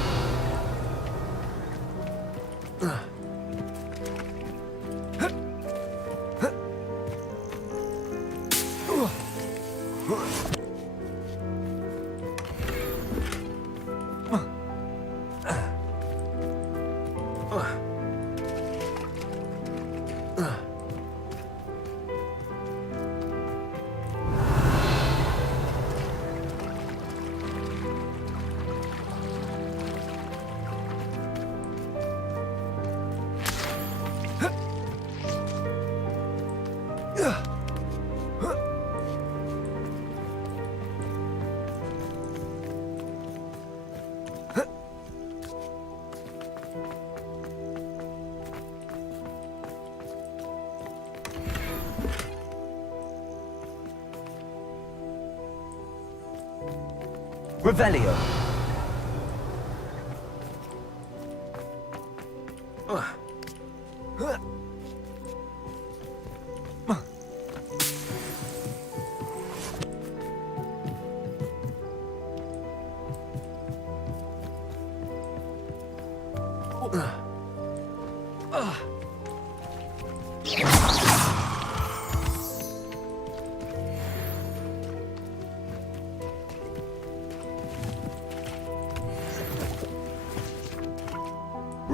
Revelio.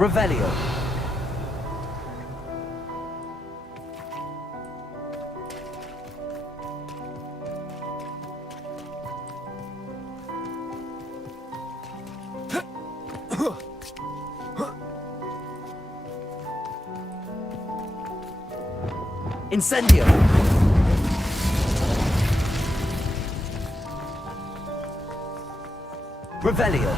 Revelio. Incendio. Revelio.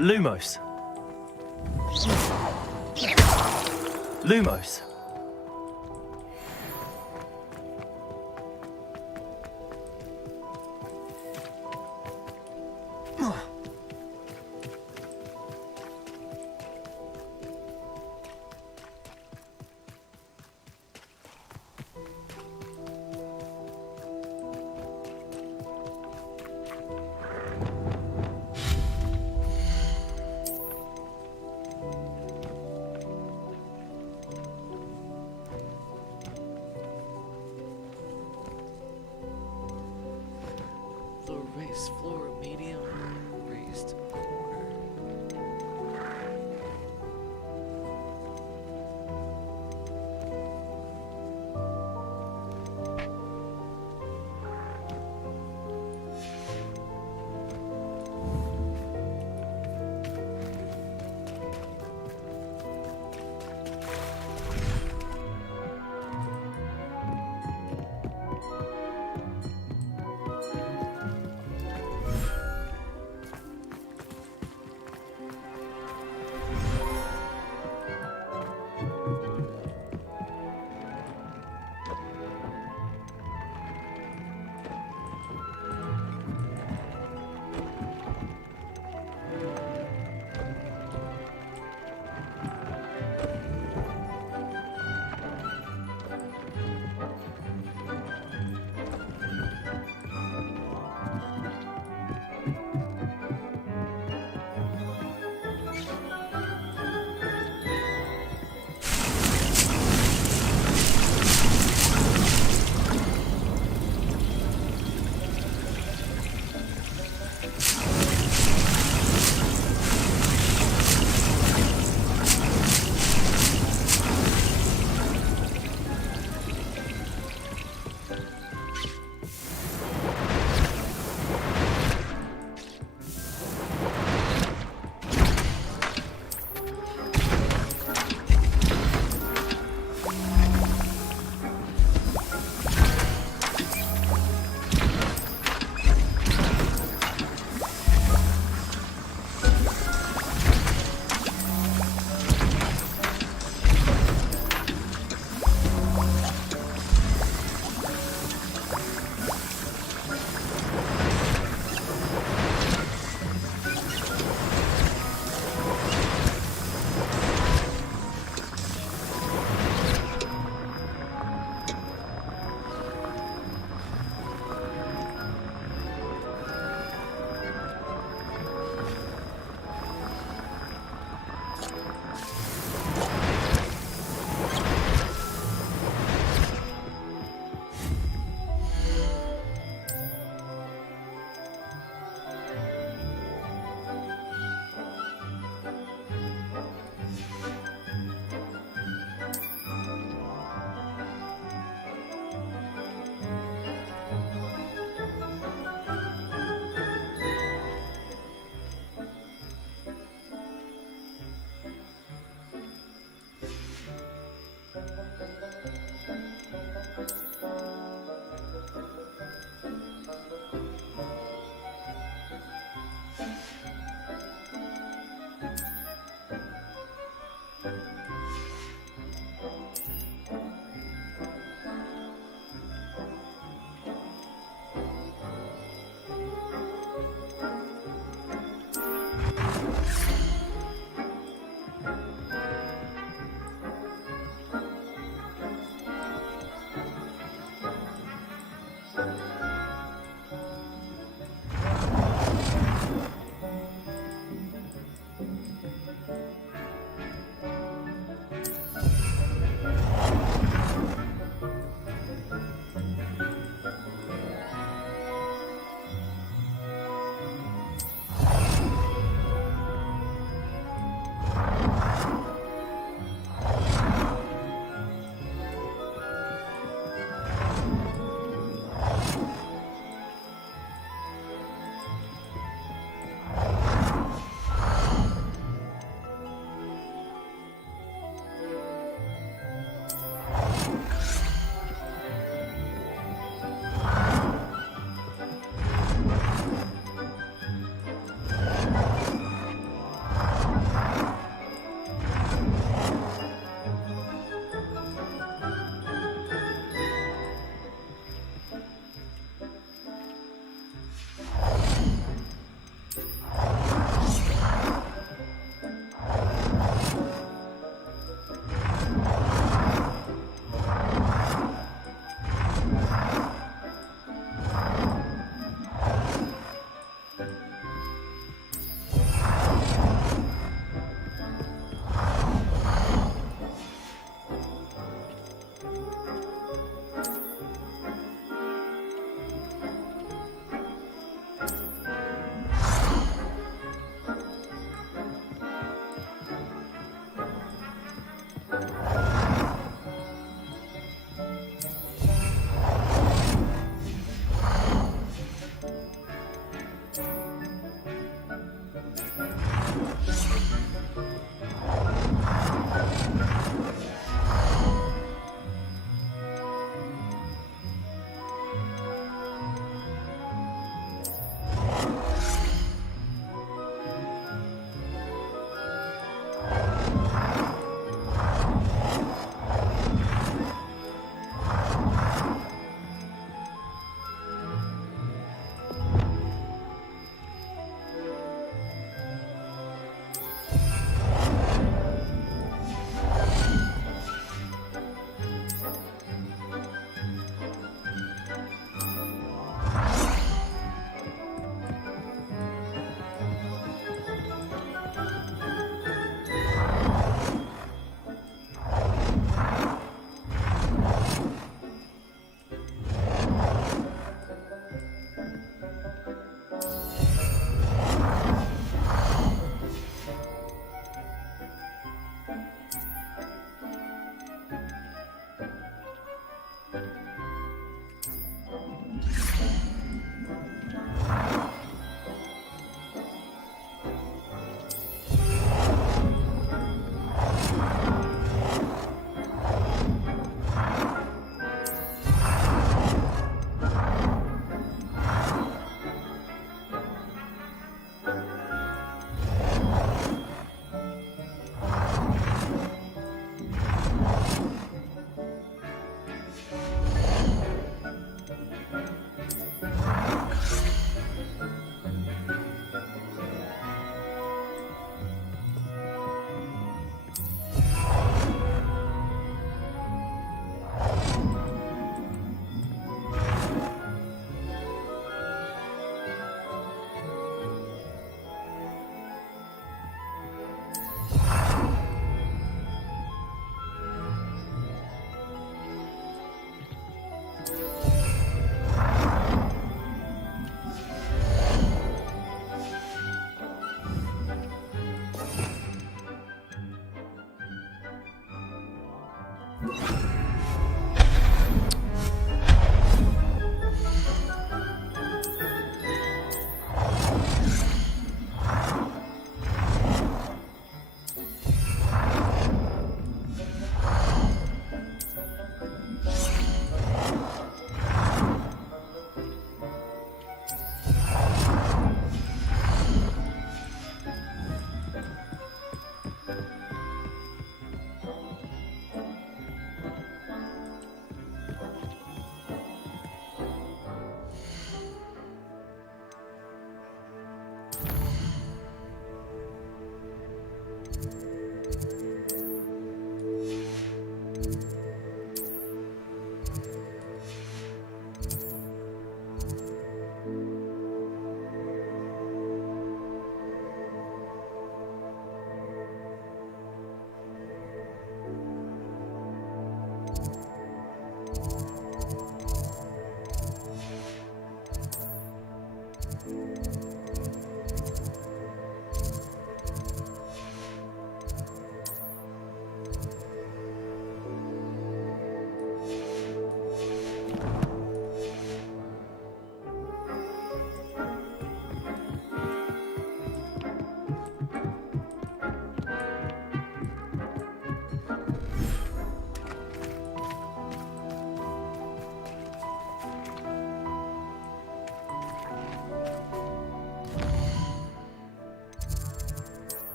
Lumos. Lumos. Low raised floor, medium raised corner.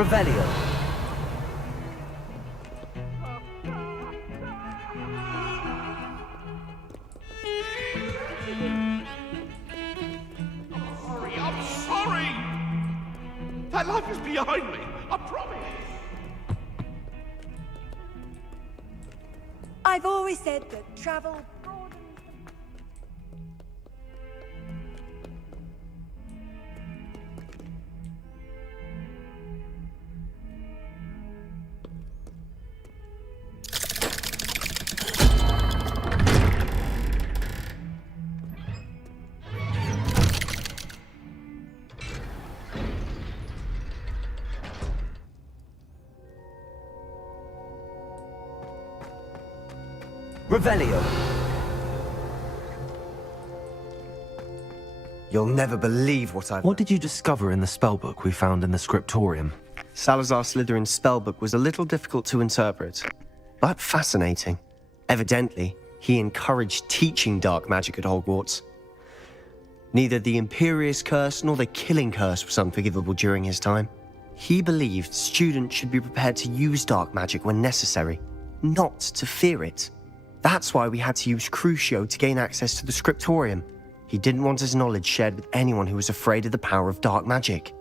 Revelio. I'm sorry! That life is behind me, I promise! I've always said that travel broadens. Revelio. You'll never believe what I've... What did you discover in the spellbook we found in the scriptorium? Salazar Slytherin's spellbook was a little difficult to interpret, but fascinating. Evidently, he encouraged teaching dark magic at Hogwarts. Neither the Imperious Curse nor the Killing Curse was unforgivable during his time. He believed students should be prepared to use dark magic when necessary, not to fear it. That's why we had to use Crucio to gain access to the scriptorium. He didn't want his knowledge shared with anyone who was afraid of the power of dark magic.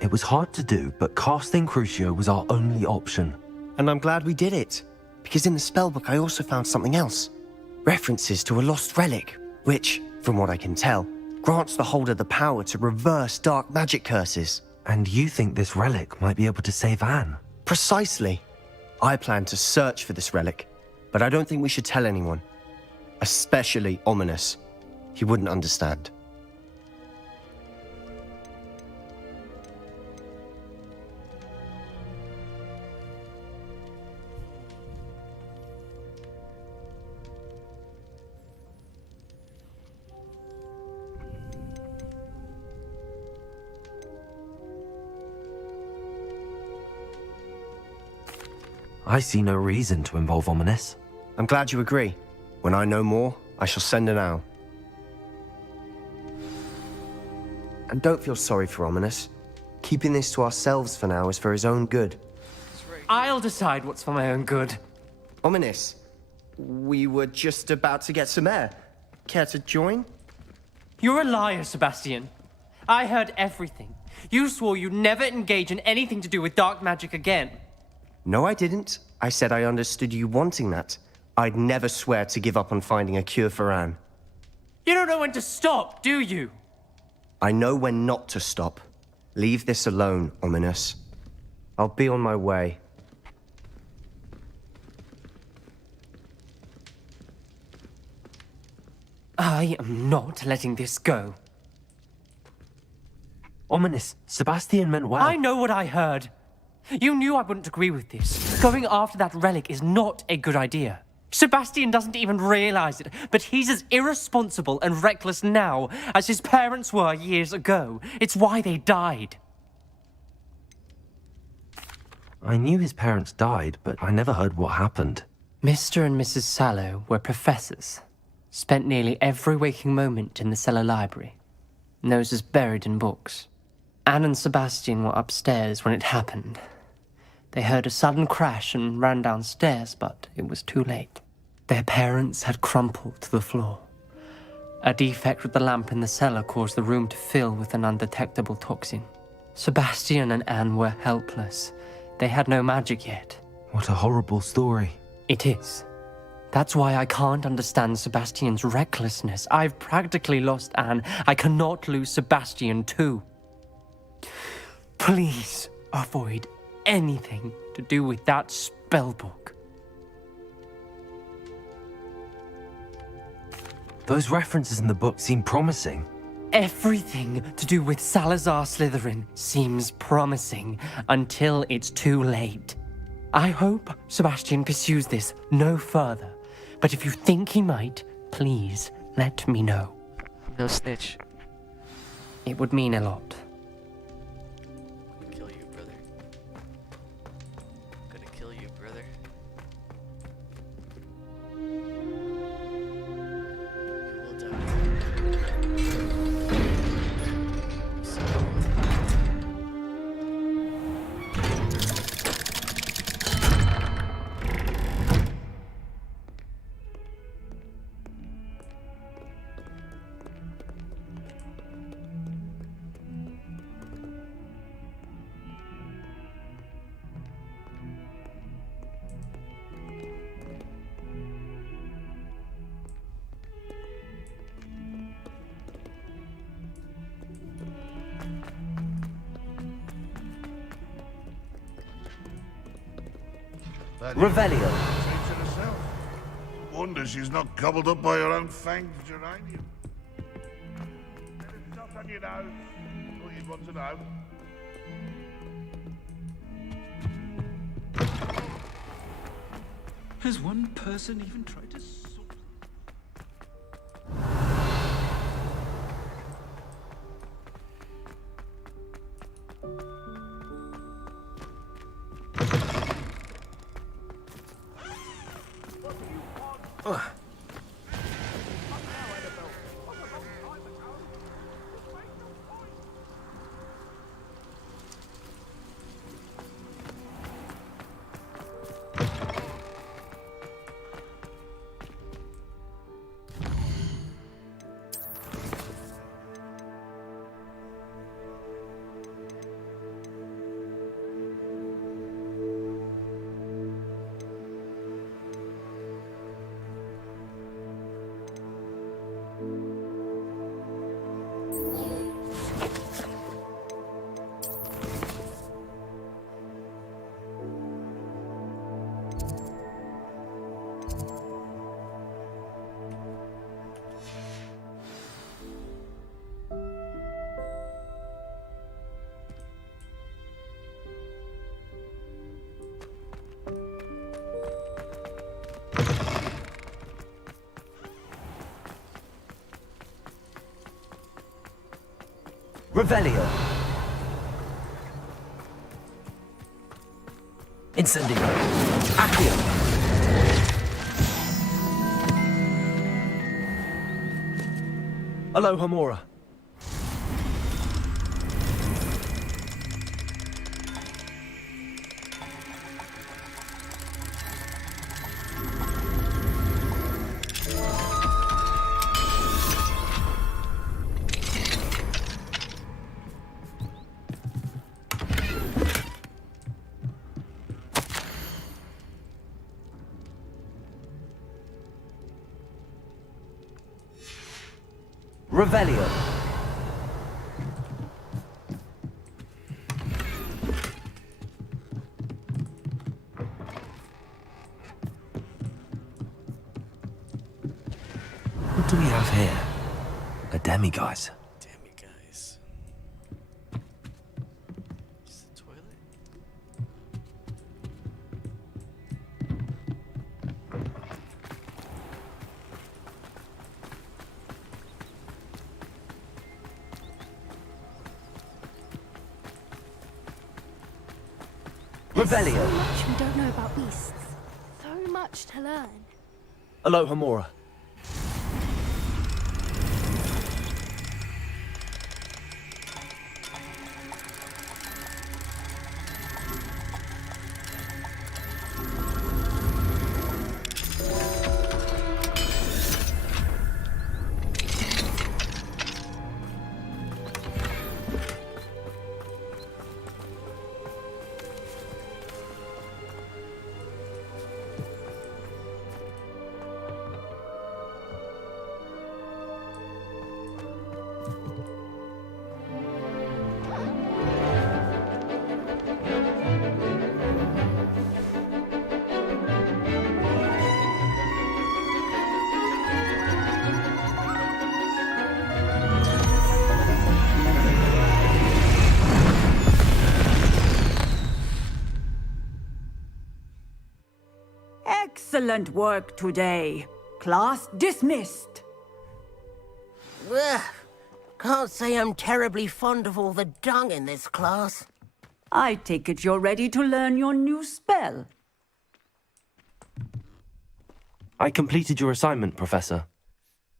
It was hard to do, but casting Crucio was our only option. And I'm glad we did it, because in the spellbook I also found something else. References to a lost relic, which, from what I can tell, grants the holder the power to reverse dark magic curses. And you think this relic might be able to save Anne? Precisely. I plan to search for this relic, but I don't think we should tell anyone. Especially Ominous. He wouldn't understand. I see no reason to involve Ominous. I'm glad you agree. When I know more, I shall send an owl. And don't feel sorry for Ominous. Keeping this to ourselves for now is for his own good. I'll decide what's for my own good. Ominous, we were just about to get some air. Care to join? You're a liar, Sebastian. I heard everything. You swore you'd never engage in anything to do with dark magic again. No, I didn't. I said I understood you wanting that. I'd never swear to give up on finding a cure for Anne. You don't know when to stop, do you? I know when not to stop. Leave this alone, Ominous. I'll be on my way. I am not letting this go. Ominous, Sebastian meant well. I know what I heard. You knew I wouldn't agree with this. Going after that relic is not a good idea. Sebastian doesn't even realize it, but he's as irresponsible and reckless now as his parents were years ago. It's why they died. I knew his parents died, but I never heard what happened. Mr. and Mrs. Sallow were professors. Spent nearly every waking moment in the cellar library. Noses buried in books. Anne and Sebastian were upstairs when it happened. They heard a sudden crash and ran downstairs, but it was too late. Their parents had crumpled to the floor. A defect with the lamp in the cellar caused the room to fill with an undetectable toxin. Sebastian and Anne were helpless. They had no magic yet. What a horrible story. It is. That's why I can't understand Sebastian's recklessness. I've practically lost Anne. I cannot lose Sebastian too. Please avoid anything to do with that spellbook. Those references in the book seem promising. Everything to do with Salazar Slytherin seems promising until it's too late. I hope Sebastian pursues this no further, but if you think he might, please let me know. No snitch. It would mean a lot. Kill you, brother. Revelio. Takes it herself. Wonder she's not gobbled up by her own fanged geranium. Anything else on your nose? All you'd want to know. Has one person even tried to sort? Revelio. Incendio. Accio. Aloha Mora. Revelio. What do we have here? A demiguise. Demiguise. Is the toilet? Revelio. So much we don't know about beasts. So much to learn. Aloha Mora. Excellent work today. Class dismissed. Ugh. Can't say I'm terribly fond of all the dung in this class. I take it you're ready to learn your new spell. I completed your assignment, Professor.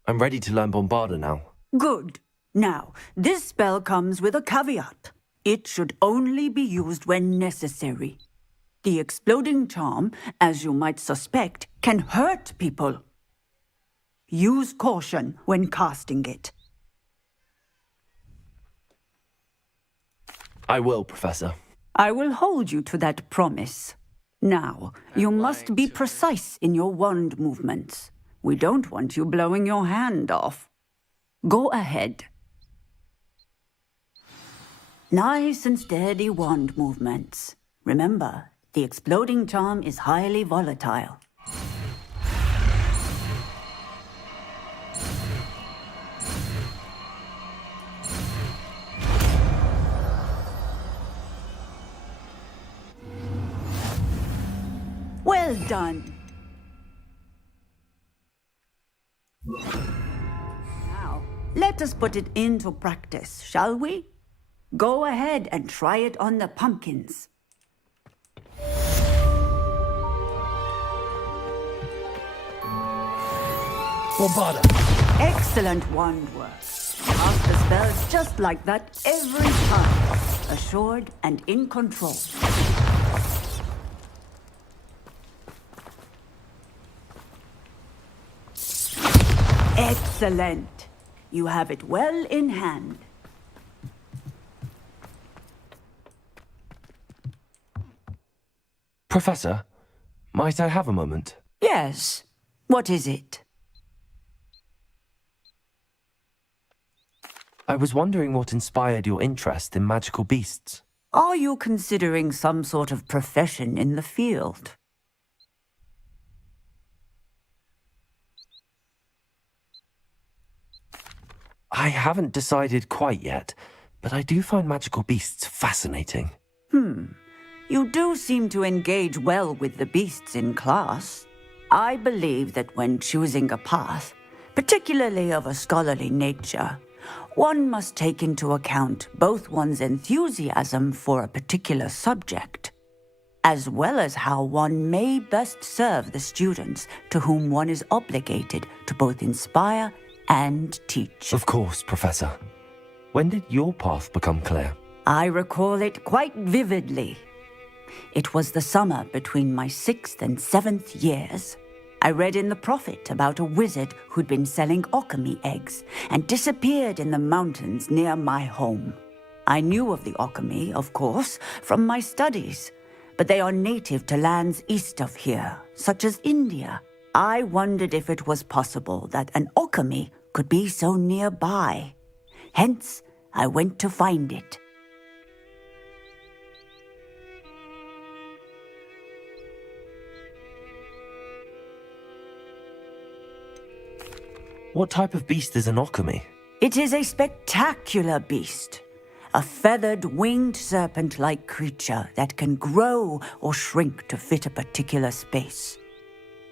I'm ready to learn Bombarda now. Good. Now, this spell comes with a caveat. It should only be used when necessary. The exploding charm, as you might suspect, can hurt people. Use caution when casting it. I will, Professor. I will hold you to that promise. Now, you must be precise in your wand movements. We don't want you blowing your hand off. Go ahead. Nice and steady wand movements. Remember, The exploding charm is highly volatile. Well done. Now, let us put it into practice, shall we? Go ahead and try it on the pumpkins. Bombarda. Excellent wand work. Cast the spells just like that every time. Assured and in control. Excellent. You have it well in hand. Professor, might I have a moment? Yes. What is it? I was wondering what inspired your interest in magical beasts. Are you considering some sort of profession in the field? I haven't decided quite yet, but I do find magical beasts fascinating. You do seem to engage well with the beasts in class. I believe that when choosing a path, particularly of a scholarly nature, one must take into account both one's enthusiasm for a particular subject, as well as how one may best serve the students to whom one is obligated to both inspire and teach. Of course, Professor. When did your path become clear? I recall it quite vividly. It was the summer between my 6th and 7th years. I read in the Prophet about a wizard who'd been selling alchemy eggs and disappeared in the mountains near my home. I knew of the alchemy, of course, from my studies, but they are native to lands east of here, such as India. I wondered if it was possible that an alchemy could be so nearby. Hence, I went to find it. What type of beast is an alchemy? It is a spectacular beast. A feathered, winged serpent-like creature that can grow or shrink to fit a particular space.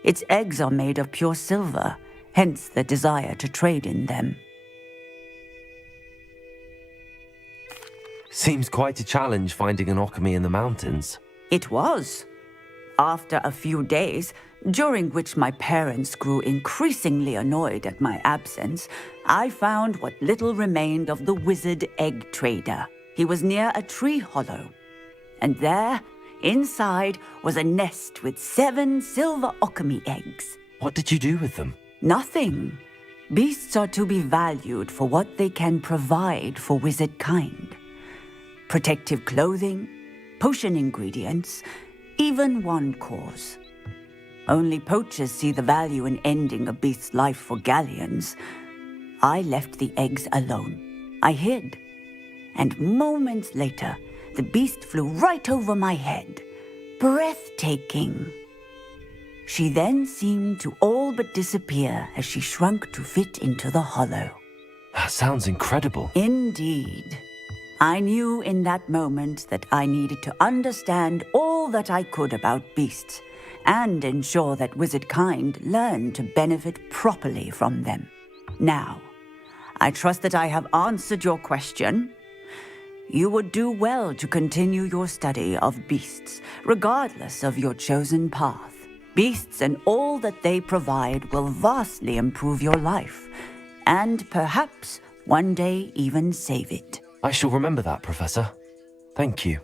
Its eggs are made of pure silver, hence the desire to trade in them. Seems quite a challenge finding an alchemy in the mountains. It was. After a few days, during which my parents grew increasingly annoyed at my absence, I found what little remained of the wizard egg trader. He was near a tree hollow. And there, inside, was a nest with 7 silver alchemy eggs. What did you do with them? Nothing. Beasts are to be valued for what they can provide for wizard kind. Protective clothing, potion ingredients, even wand cores. Only poachers see the value in ending a beast's life for galleons. I left the eggs alone. I hid. And moments later, the beast flew right over my head. Breathtaking. She then seemed to all but disappear as she shrunk to fit into the hollow. That sounds incredible. Indeed. I knew in that moment that I needed to understand all that I could about beasts and ensure that wizard kind learned to benefit properly from them. Now, I trust that I have answered your question. You would do well to continue your study of beasts, regardless of your chosen path. Beasts and all that they provide will vastly improve your life, and perhaps one day even save it. I shall remember that, Professor. Thank you.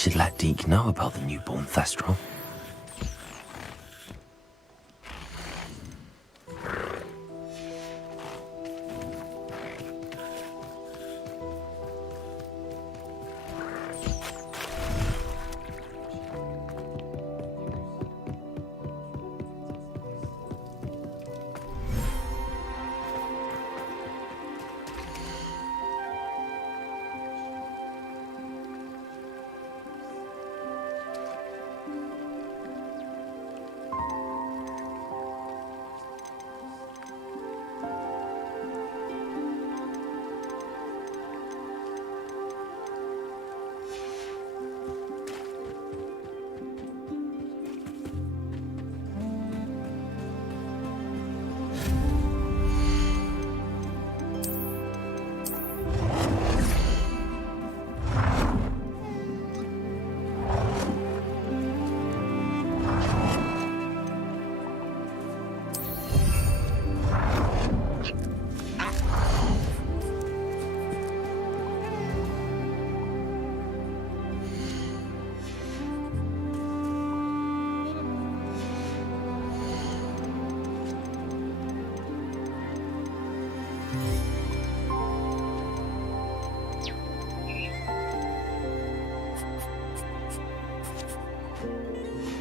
should let Deke know about the newborn Thestral.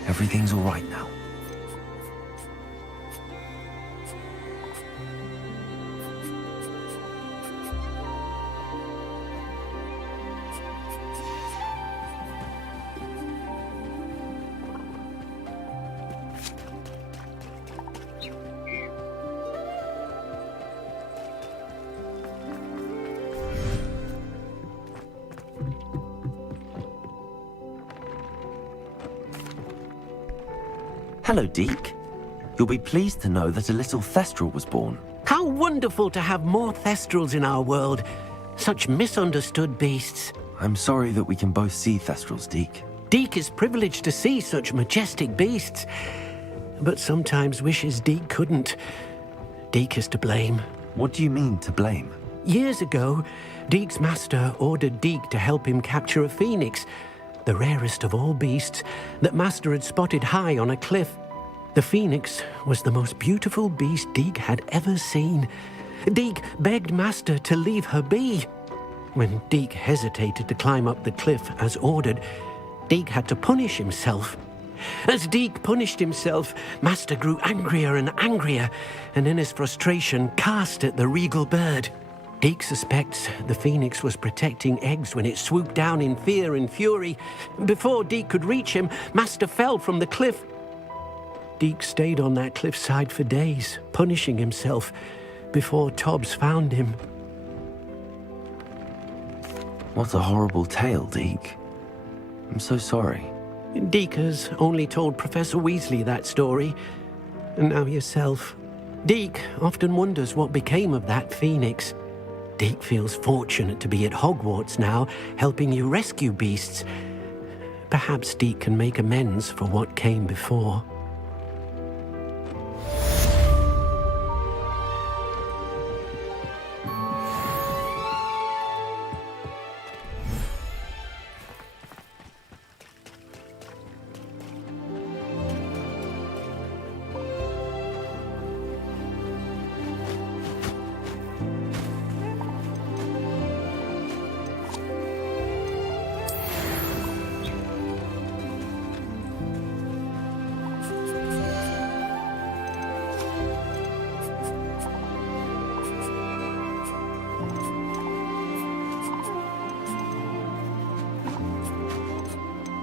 Everything's all right now. Hello, Deke. You'll be pleased to know that a little Thestral was born. How wonderful to have more Thestrals in our world. Such misunderstood beasts. I'm sorry that we can both see Thestrals, Deke. Deke is privileged to see such majestic beasts, but sometimes wishes Deke couldn't. Deke is to blame. What do you mean, to blame? Years ago, Deke's master ordered Deke to help him capture a phoenix, the rarest of all beasts, that Master had spotted high on a cliff. The phoenix was the most beautiful beast Deke had ever seen. Deke begged Master to leave her be. When Deke hesitated to climb up the cliff as ordered, Deke had to punish himself. As Deke punished himself, Master grew angrier and angrier, and in his frustration cast at the regal bird. Deke suspects the phoenix was protecting eggs when it swooped down in fear and fury. Before Deke could reach him, Master fell from the cliff. Deke stayed on that cliffside for days, punishing himself, before Tobbs found him. What a horrible tale, Deke. I'm so sorry. Deke has only told Professor Weasley that story, and now yourself. Deke often wonders what became of that phoenix. Deke feels fortunate to be at Hogwarts now, helping you rescue beasts. Perhaps Deke can make amends for what came before.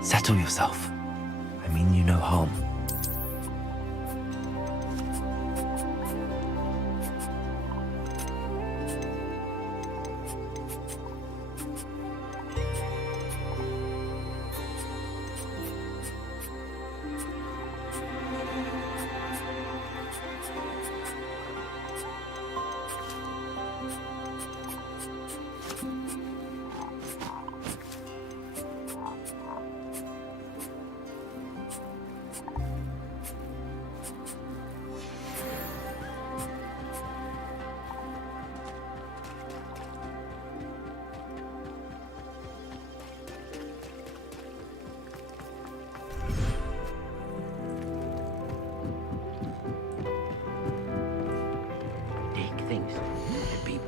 Settle yourself. I mean you no harm.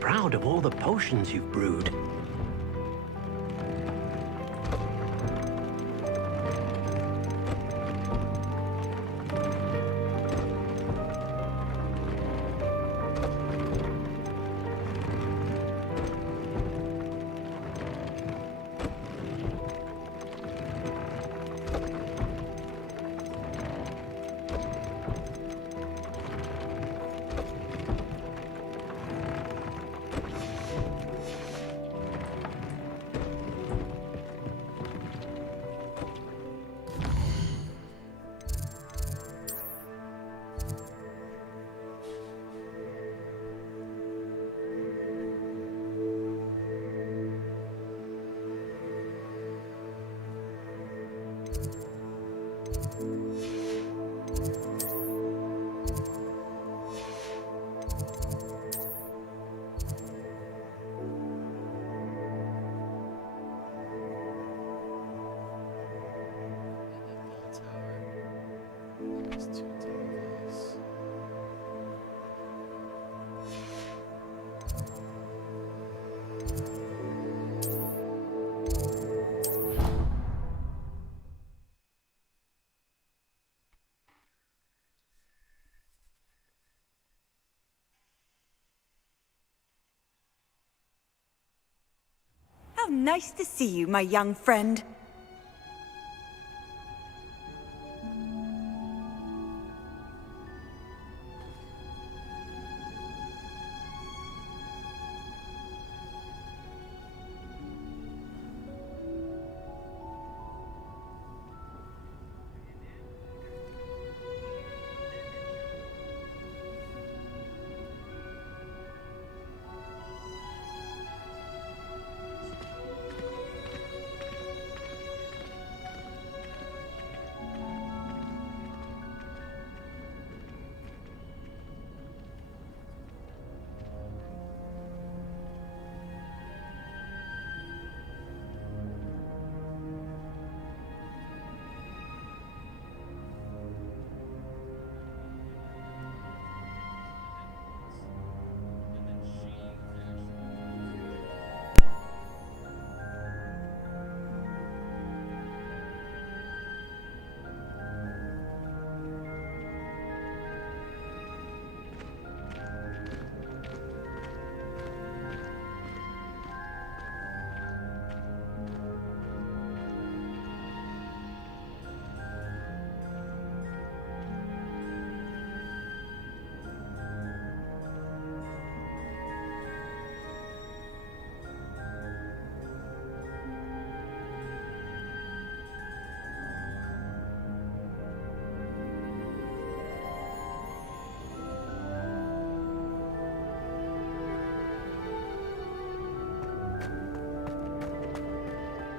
proud of all the potions you've brewed. How nice to see you, my young friend.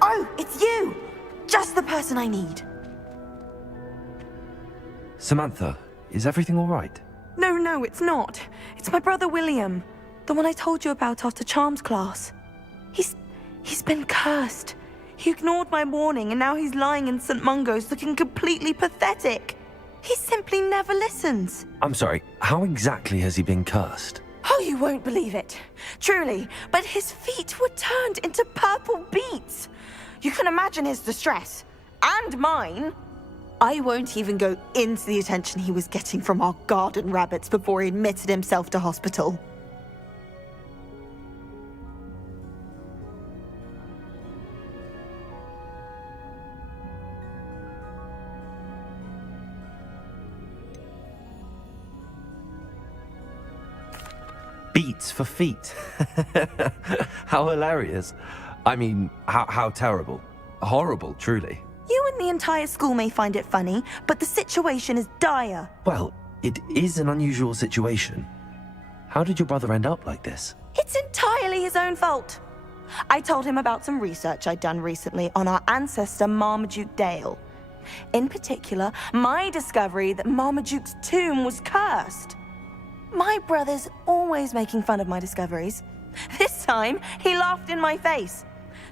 Oh, it's you! Just the person I need. Samantha, is everything all right? No, it's not. It's my brother William. The one I told you about after Charms class. He's been cursed. He ignored my warning and now he's lying in St. Mungo's looking completely pathetic. He simply never listens. I'm sorry, how exactly has he been cursed? Oh, you won't believe it. Truly, but his feet were turned into purple beets. You can imagine his distress. And mine. I won't even go into the attention he was getting from our garden rabbits before he admitted himself to hospital. Beats for feet. How hilarious. I mean, how terrible. Horrible, truly. You and the entire school may find it funny, but the situation is dire. Well, it is an unusual situation. How did your brother end up like this? It's entirely his own fault. I told him about some research I'd done recently on our ancestor Marmaduke Dale. In particular, my discovery that Marmaduke's tomb was cursed. My brother's always making fun of my discoveries. This time, he laughed in my face.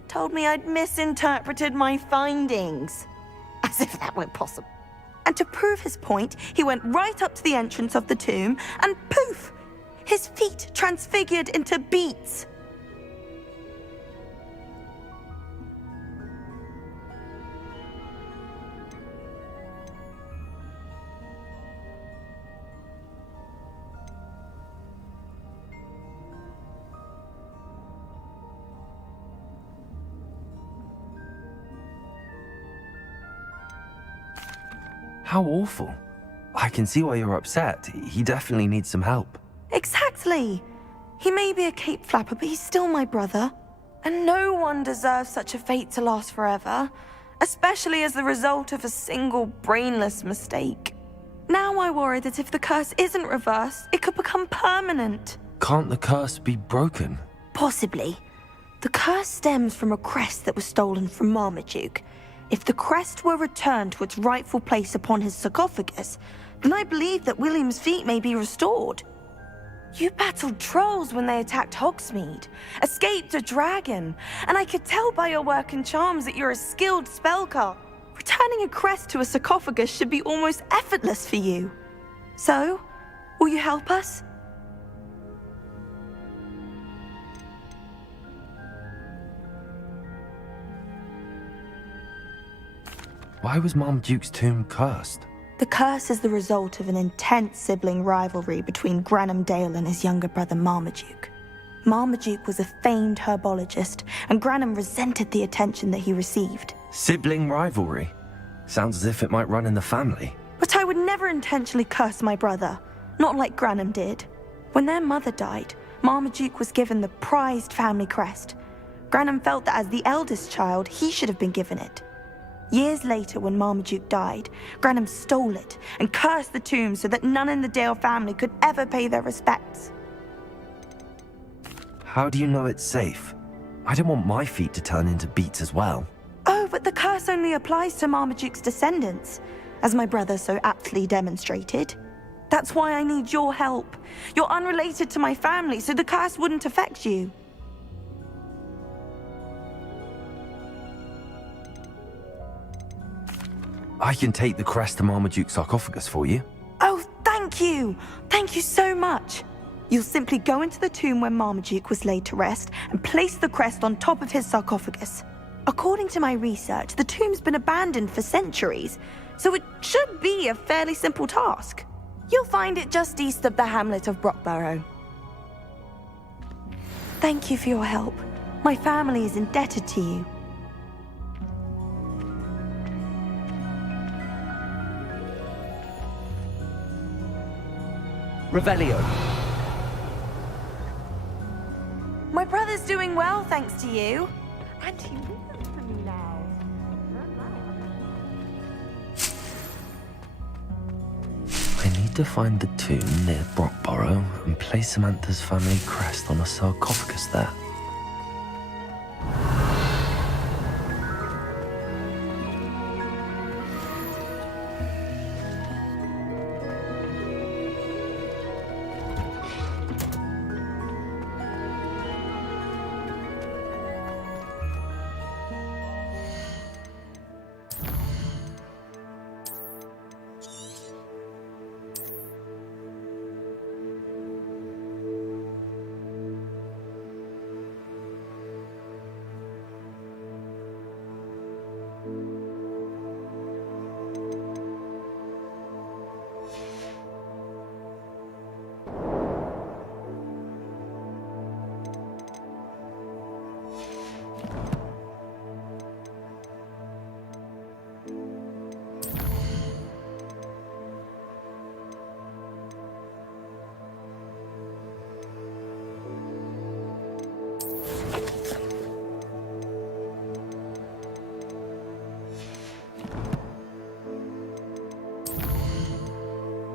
Told me I'd misinterpreted my findings. As if that were possible. And to prove his point, he went right up to the entrance of the tomb and poof! His feet transfigured into beets. How awful. I can see why you're upset. He definitely needs some help. Exactly. He may be a cape flapper, but he's still my brother. And no one deserves such a fate to last forever, especially as the result of a single brainless mistake. Now I worry that if the curse isn't reversed, it could become permanent. Can't the curse be broken? Possibly. The curse stems from a crest that was stolen from Marmaduke. If the crest were returned to its rightful place upon his sarcophagus, then I believe that William's feet may be restored. You battled trolls when they attacked Hogsmeade, escaped a dragon, and I could tell by your work and charms that you're a skilled spellcaster. Returning a crest to a sarcophagus should be almost effortless for you. So, will you help us? Why was Marmaduke's tomb cursed? The curse is the result of an intense sibling rivalry between Granham Dale and his younger brother Marmaduke. Marmaduke was a famed herbologist, and Granham resented the attention that he received. Sibling rivalry? Sounds as if it might run in the family. But I would never intentionally curse my brother, not like Granham did. When their mother died, Marmaduke was given the prized family crest. Granham felt that as the eldest child, he should have been given it. Years later, when Marmaduke died, Granham stole it and cursed the tomb so that none in the Dale family could ever pay their respects. How do you know it's safe? I don't want my feet to turn into beets as well. Oh, but the curse only applies to Marmaduke's descendants, as my brother so aptly demonstrated. That's why I need your help. You're unrelated to my family, so the curse wouldn't affect you. I can take the crest to Marmaduke's sarcophagus for you. Oh, thank you! Thank you so much! You'll simply go into the tomb where Marmaduke was laid to rest and place the crest on top of his sarcophagus. According to my research, the tomb's been abandoned for centuries, so it should be a fairly simple task. You'll find it just east of the hamlet of Brockborough. Thank you for your help. My family is indebted to you. Revelio. My brother's doing well, thanks to you. And he listens to me now. I need to find the tomb near Brockborough and place Samantha's family crest on a sarcophagus there.